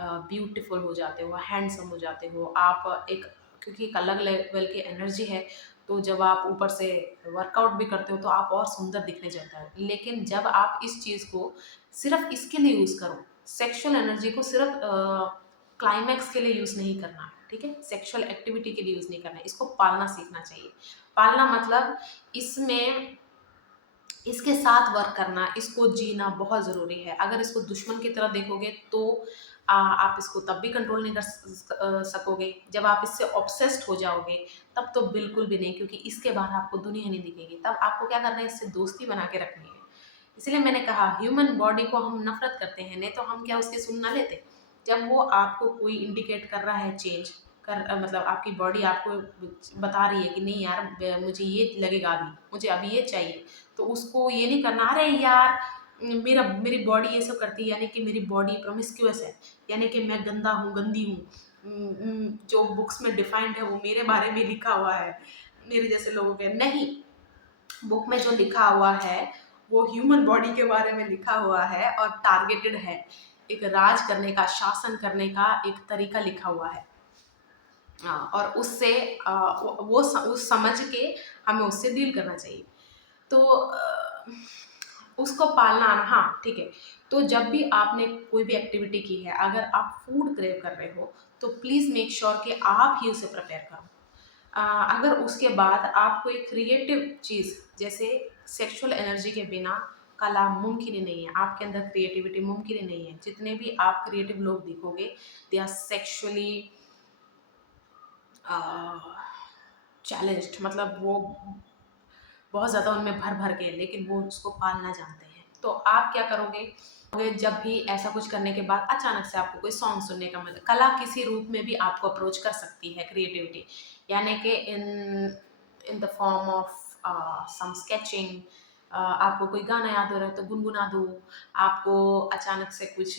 ब्यूटीफुल हो जाते हो, हैंडसम हो जाते हो आप। एक, क्योंकि एक अलग लेवल की एनर्जी है, तो जब आप ऊपर से वर्कआउट भी करते हो तो आप और सुंदर दिखने जाता है। लेकिन जब आप इस चीज़ को सिर्फ इसके लिए यूज़ करो, सेक्सुअल एनर्जी को सिर्फ क्लाइमैक्स के लिए यूज़ नहीं करना, ठीक है, सेक्सुअल एक्टिविटी के लिए यूज़ नहीं करना, इसको पालना सीखना चाहिए। पालना मतलब इसमें इसके साथ वर्क करना, इसको जीना बहुत ज़रूरी है। अगर इसको दुश्मन की तरह देखोगे तो आप इसको तब भी कंट्रोल नहीं कर सकोगे। जब आप इससे ऑब्सेस्ड हो जाओगे तब तो बिल्कुल भी नहीं, क्योंकि इसके बाहर आपको दुनिया नहीं दिखेगी। तब आपको क्या करना है, इससे दोस्ती बना के रखनी है। इसलिए मैंने कहा, ह्यूमन बॉडी को हम नफरत करते हैं, नहीं तो हम क्या उसकी सुन ना लेते। जब वो आपको कोई इंडिकेट कर रहा है चेंज मतलब आपकी बॉडी आपको बता रही है कि नहीं यार, मुझे ये लगेगा, अभी मुझे अभी ये चाहिए, तो उसको ये नहीं करना, अरे यार मेरी बॉडी ये सब करती है, यानी कि मेरी बॉडी प्रोमिस्क्यूअस है, यानी कि मैं गंदा हूँ, गंदी हूँ। जो बुक्स में डिफाइंड है वो मेरे बारे में लिखा हुआ है, मेरे जैसे लोगों के नहीं। बुक में जो लिखा हुआ है वो ह्यूमन बॉडी के बारे में लिखा हुआ है और टारगेटेड है, एक राज करने का, शासन करने का एक तरीका लिखा हुआ है। और उससे उस समझ के हमें उससे डील करना चाहिए। तो उसको पालना आना, हाँ ठीक है। तो जब भी आपने कोई भी एक्टिविटी की है, अगर आप फूड क्रेव कर रहे हो तो प्लीज़ मेक श्योर कि आप ही उसे प्रिपेयर करो। अगर उसके बाद आप कोई क्रिएटिव चीज़, जैसे सेक्सुअल एनर्जी के बिना कला मुमकिन ही नहीं है, आपके अंदर क्रिएटिविटी मुमकिन ही नहीं है। जितने भी आप क्रिएटिव लोग दिखोगे, दे आर सेक्सुअली चैलेंज्ड, मतलब वो बहुत ज़्यादा उनमें भर भर के, लेकिन वो उसको पालना जानते हैं। तो आप क्या करोगे, जब भी ऐसा कुछ करने के बाद अचानक से आपको कोई सॉन्ग सुनने का मन, कला किसी रूप में भी आपको अप्रोच कर सकती है, क्रिएटिविटी, यानी कि in in the form of some sketching. आपको कोई गाना याद हो रहा है तो गुनगुना दो। आपको अचानक से कुछ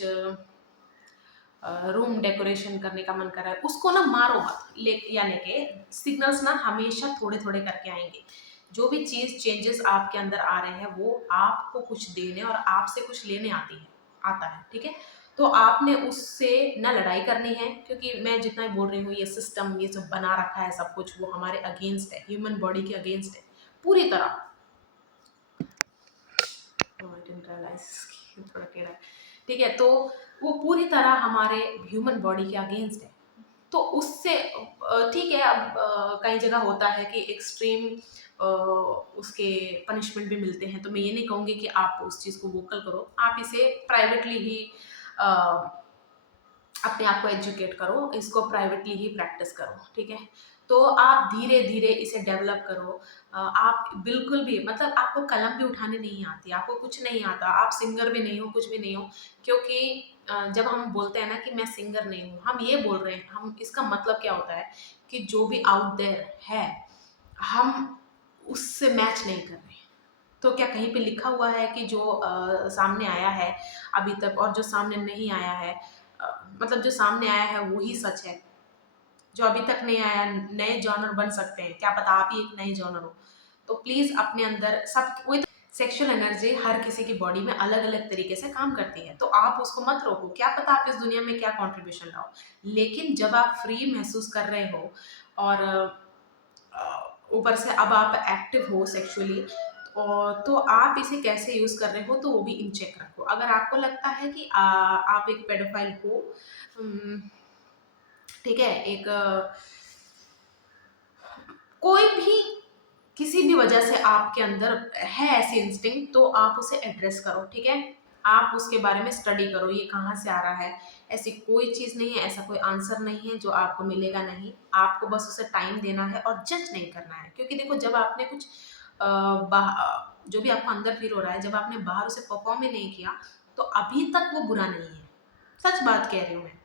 रूम डेकोरेशन करने का मन कर रहा है, उसको ना मारो मत, यानी कि सिग्नल्स ना हमेशा थोड़े थोड़े करके आएंगे। जो भी चीज़ चेंजेस आपके अंदर आ रहे हैं वो आपको कुछ देने और आपसे कुछ लेने आता है, ठीक है। तो आपने उससे ना लड़ाई करनी है, क्योंकि मैं जितना भी बोल रही हूँ, ये सिस्टम, ये जो बना रखा है सब कुछ, वो हमारे अगेंस्ट है, ह्यूमन बॉडी के अगेंस्ट है पूरी तरह। थोड़ा टेढ़ा है, ठीक है। तो वो पूरी तरह हमारे ह्यूमन बॉडी के अगेंस्ट है। तो उससे ठीक है, अब कई जगह होता है कि एक्सट्रीम उसके पनिशमेंट भी मिलते हैं, तो मैं ये नहीं कहूँगी कि आप उस चीज़ को वोकल करो, आप इसे प्राइवेटली ही अपने आप को एजुकेट करो, इसको प्राइवेटली ही प्रैक्टिस करो, ठीक है। तो आप धीरे धीरे इसे डेवलप करो। आप बिल्कुल भी, मतलब आपको कलम भी उठाने नहीं आती, आपको कुछ नहीं आता, आप सिंगर भी नहीं हो, कुछ भी नहीं हो, क्योंकि जब हम बोलते हैं ना कि मैं सिंगर नहीं हूँ, हम ये बोल रहे हैं, हम इसका मतलब क्या होता है कि जो भी आउट देयर है हम उससे मैच नहीं कर रहे। तो क्या कहीं पे लिखा हुआ है कि जो सामने आया है अभी तक और जो सामने नहीं आया है, मतलब जो सामने आया है वो ही सच है, जो अभी तक नहीं आया, नए जॉनर बन सकते हैं, क्या पता आप ही एक नए जॉनर हो। तो प्लीज अपने अंदर सब, वही सेक्सुअल एनर्जी हर किसी की बॉडी में अलग अलग तरीके से काम करती है, तो आप उसको मत रोको, क्या पता आप इस दुनिया में क्या कंट्रीब्यूशन लाओ। लेकिन जब आप फ्री महसूस कर रहे हो और ऊपर से अब आप एक्टिव हो सेक्सुअली, और तो आप इसे कैसे यूज़ कर रहे हो तो वो भी इन चेक रखो। अगर आपको लगता है कि आप एक पेडोफाइल को उम, ठीक है, एक कोई भी किसी भी वजह से आपके अंदर है ऐसी इंस्टिंक्ट, तो आप उसे एड्रेस करो, ठीक है? आप उसके बारे में स्टडी करो, ये कहाँ से आ रहा है। ऐसी कोई चीज़ नहीं है, ऐसा कोई आंसर नहीं है जो आपको मिलेगा नहीं। आपको बस उसे टाइम देना है और जज नहीं करना है। क्योंकि देखो, जब आपने कुछ जो भी आपको अंदर फील हो रहा है, जब आपने बाहर उसे परफॉर्म ही नहीं किया, तो अभी तक वो बुरा नहीं है। सच बात कह रही हूँ मैं।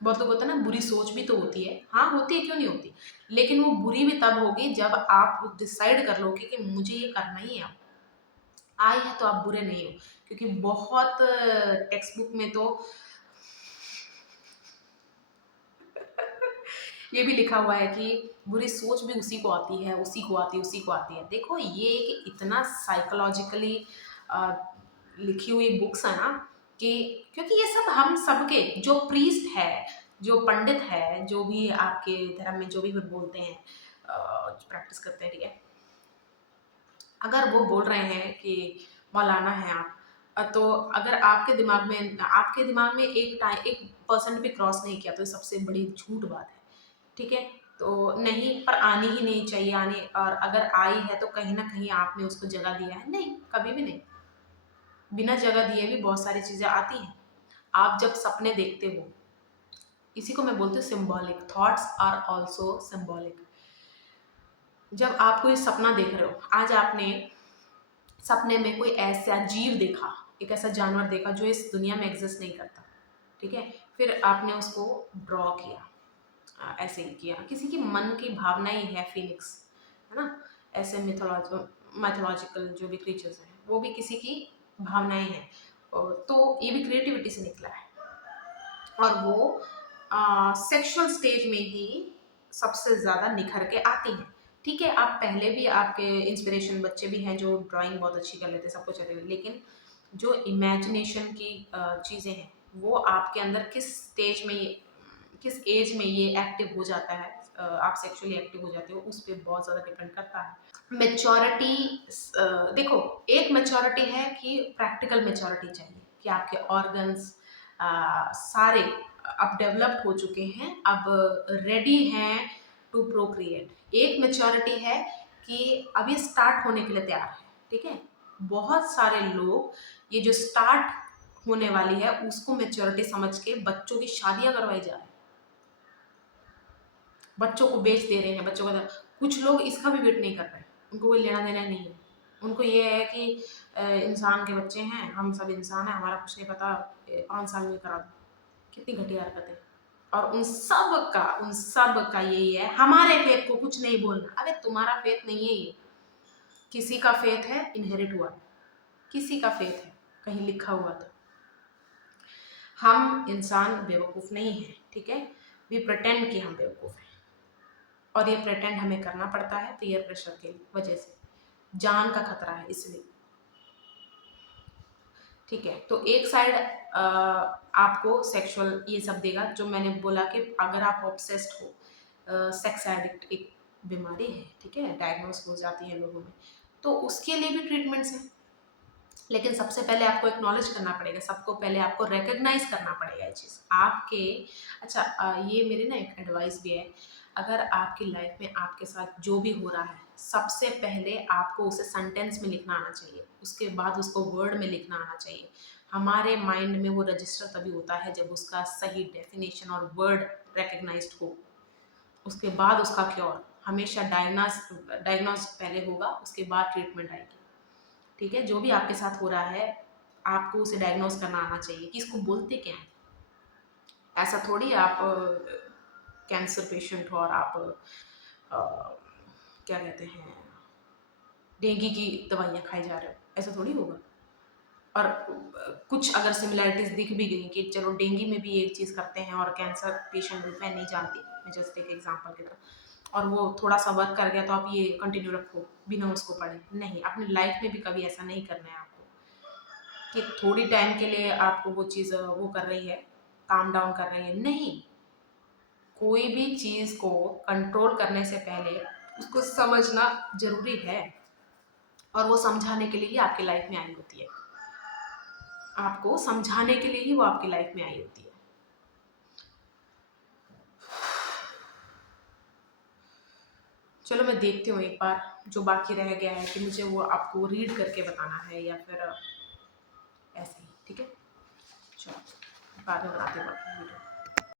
बहुतों को होता है ना, बुरी सोच भी तो होती है। हाँ, होती है, क्यों नहीं होती? लेकिन वो बुरी भी तब होगी जब आप डिसाइड कर लोगे कि मुझे ये करना ही है अब। आई है तो आप बुरे नहीं हो। क्योंकि बहुत टेक्स्ट बुक में तो ये भी लिखा हुआ है कि बुरी सोच भी उसी को आती है, उसी को आती है, उसी को आती है। देखो, ये एक इतना साइकोलॉजिकली लिखी हुई बुक्स है ना, कि क्योंकि ये सब हम सबके, जो प्रीस्ट है, जो पंडित है, जो भी आपके धर्म में जो भी फिर बोलते हैं, प्रैक्टिस करते हैं, ठीक है, अगर वो बोल रहे हैं कि मौलाना हैं आप, तो अगर आपके दिमाग में एक टाइम, एक परसेंट भी क्रॉस नहीं किया, तो ये सबसे बड़ी झूठ बात है। ठीक है? तो नहीं, पर आनी ही नहीं चाहिए, आने, और अगर आई है तो कहीं न कहीं आपने उसको जगह दिया है। नहीं, कभी भी नहीं। बिना जगह दिए भी बहुत सारी चीज़ें आती हैं। आप जब सपने देखते हो, इसी को मैं बोलती हूँ symbolic, thoughts are also symbolic. जब आप कोई सपना देख रहे हो, आज आपने सपने में कोई ऐसा जीव देखा, एक ऐसा जानवर देखा जो इस दुनिया में एग्ज़िस्ट नहीं करता, ठीक है? फिर आपने उसको ड्रॉ किया, ऐसे ही किया। किसी की मन की भावना ही है फ़ीनिक्स, है ना? ऐसे मैथोलॉजिकल जो भी क्रीचर्स हैं, वो भी किसी की भावनाएँ हैं। तो ये भी क्रिएटिविटी से निकला है। और वो सेक्सुअल स्टेज में ही सबसे ज़्यादा निखर के आती हैं। ठीक है, आप पहले भी, आपके इंस्पिरेशन बच्चे भी हैं जो ड्राइंग बहुत अच्छी कर लेते हैं, सब कुछ कर लेते हैं, लेकिन जो इमेजिनेशन की चीज़ें हैं, वो आपके अंदर किस एज में ये एक्टिव हो जाता है, आप सेक्सुअली एक्टिव हो जाते हो, उस पे बहुत ज़्यादा डिपेंड करता है। मैच्योरिटी, देखो, एक मैच्योरिटी है कि प्रैक्टिकल मैच्योरिटी चाहिए, कि आपके ऑर्गन्स सारे अब डेवलप्ड हो चुके हैं, अब रेडी हैं टू प्रोक्रिएट। एक मैच्योरिटी है कि अब ये स्टार्ट होने के लिए तैयार है, ठीक है? बहुत सारे लोग ये जो स्टार्ट होने वाली है उसको मैच्योरिटी समझ के बच्चों की शादियां करवाई जा रही हैं, बच्चों को बेच दे रहे हैं, बच्चों का। कुछ लोग इसका भी वेट नहीं कर रहे हैं, उनको कोई लेना देना नहीं है। उनको ये है कि इंसान के बच्चे हैं, हम सब इंसान हैं, हमारा कुछ नहीं पता, 5 साल में करा दो। कितनी घटिया हरकत है। और उन सब का यही है, हमारे फेथ को कुछ नहीं बोलना। अरे तुम्हारा फेथ नहीं है ये, किसी का फेथ है, इनहेरिट हुआ है, किसी का फेथ है, कहीं लिखा हुआ था। हम इंसान बेवकूफ़ नहीं हैं, ठीक है? वी प्रिटेंड कि हम बेवकूफ़ हैं, और ये प्रिटेंड हमें करना पड़ता है पीयर प्रेशर की वजह से, जान का खतरा है इसलिए। ठीक है, तो एक साइड आपको सेक्सुअल ये सब देगा, जो मैंने बोला कि अगर आप ऑब्सेस्ड हो, सेक्स एडिक्ट एक बीमारी है, ठीक है, डायग्नोस हो जाती है लोगों में, तो उसके लिए भी ट्रीटमेंट्स हैं। लेकिन सबसे पहले आपको एक्नॉलेज करना पड़ेगा, सबको पहले आपको रिकग्नाइज करना पड़ेगा ये चीज़ आपके। अच्छा, ये मेरी ना एक एडवाइस भी है, अगर आपकी लाइफ में आपके साथ जो भी हो रहा है, सबसे पहले आपको उसे सेंटेंस में लिखना आना चाहिए, उसके बाद उसको वर्ड में लिखना आना चाहिए। हमारे माइंड में वो रजिस्टर तभी होता है जब उसका सही डेफिनेशन और वर्ड रिकग्नाइज्ड हो, उसके बाद उसका क्योर। हमेशा डायग्नोस पहले होगा, उसके बाद ट्रीटमेंट आएगी। ठीक है, जो भी आपके साथ हो रहा है, आपको उसे डायग्नोस करना आना चाहिए कि इसको बोलते क्या हैं। ऐसा थोड़ी आप कैंसर पेशेंट हो और आप अ, क्या कहते हैं, डेंगू की दवाइयाँ खाए जा रहे हो, ऐसा थोड़ी होगा। और कुछ अगर सिमिलैरिटीज दिख भी गई कि चलो डेंगू में भी एक चीज़ करते हैं और कैंसर पेशेंट, मैं नहीं जानती, मैं जस्ट एक एग्जांपल की तरह, और वो थोड़ा सा वर्क कर गया तो आप ये कंटिन्यू रखो बिना उसको पढ़े। नहीं, अपनी लाइफ में भी कभी ऐसा नहीं करना है आपको, कि थोड़ी टाइम के लिए आपको वो चीज़ वो कर रही है, काम डाउन कर रही है। नहीं, कोई भी चीज़ को कंट्रोल करने से पहले उसको समझना ज़रूरी है। और वो समझाने के लिए ही आपकी लाइफ में आई होती है। आपको समझाने के लिए ही वो आपकी लाइफ में आई होती है। चलो मैं देखती हूँ एक बार जो बाकी रह गया है कि मुझे वो आपको रीड करके बताना है या फिर ऐसे ही, ठीक है। चलो बाद में बनाते हैं बाकी वीडियो।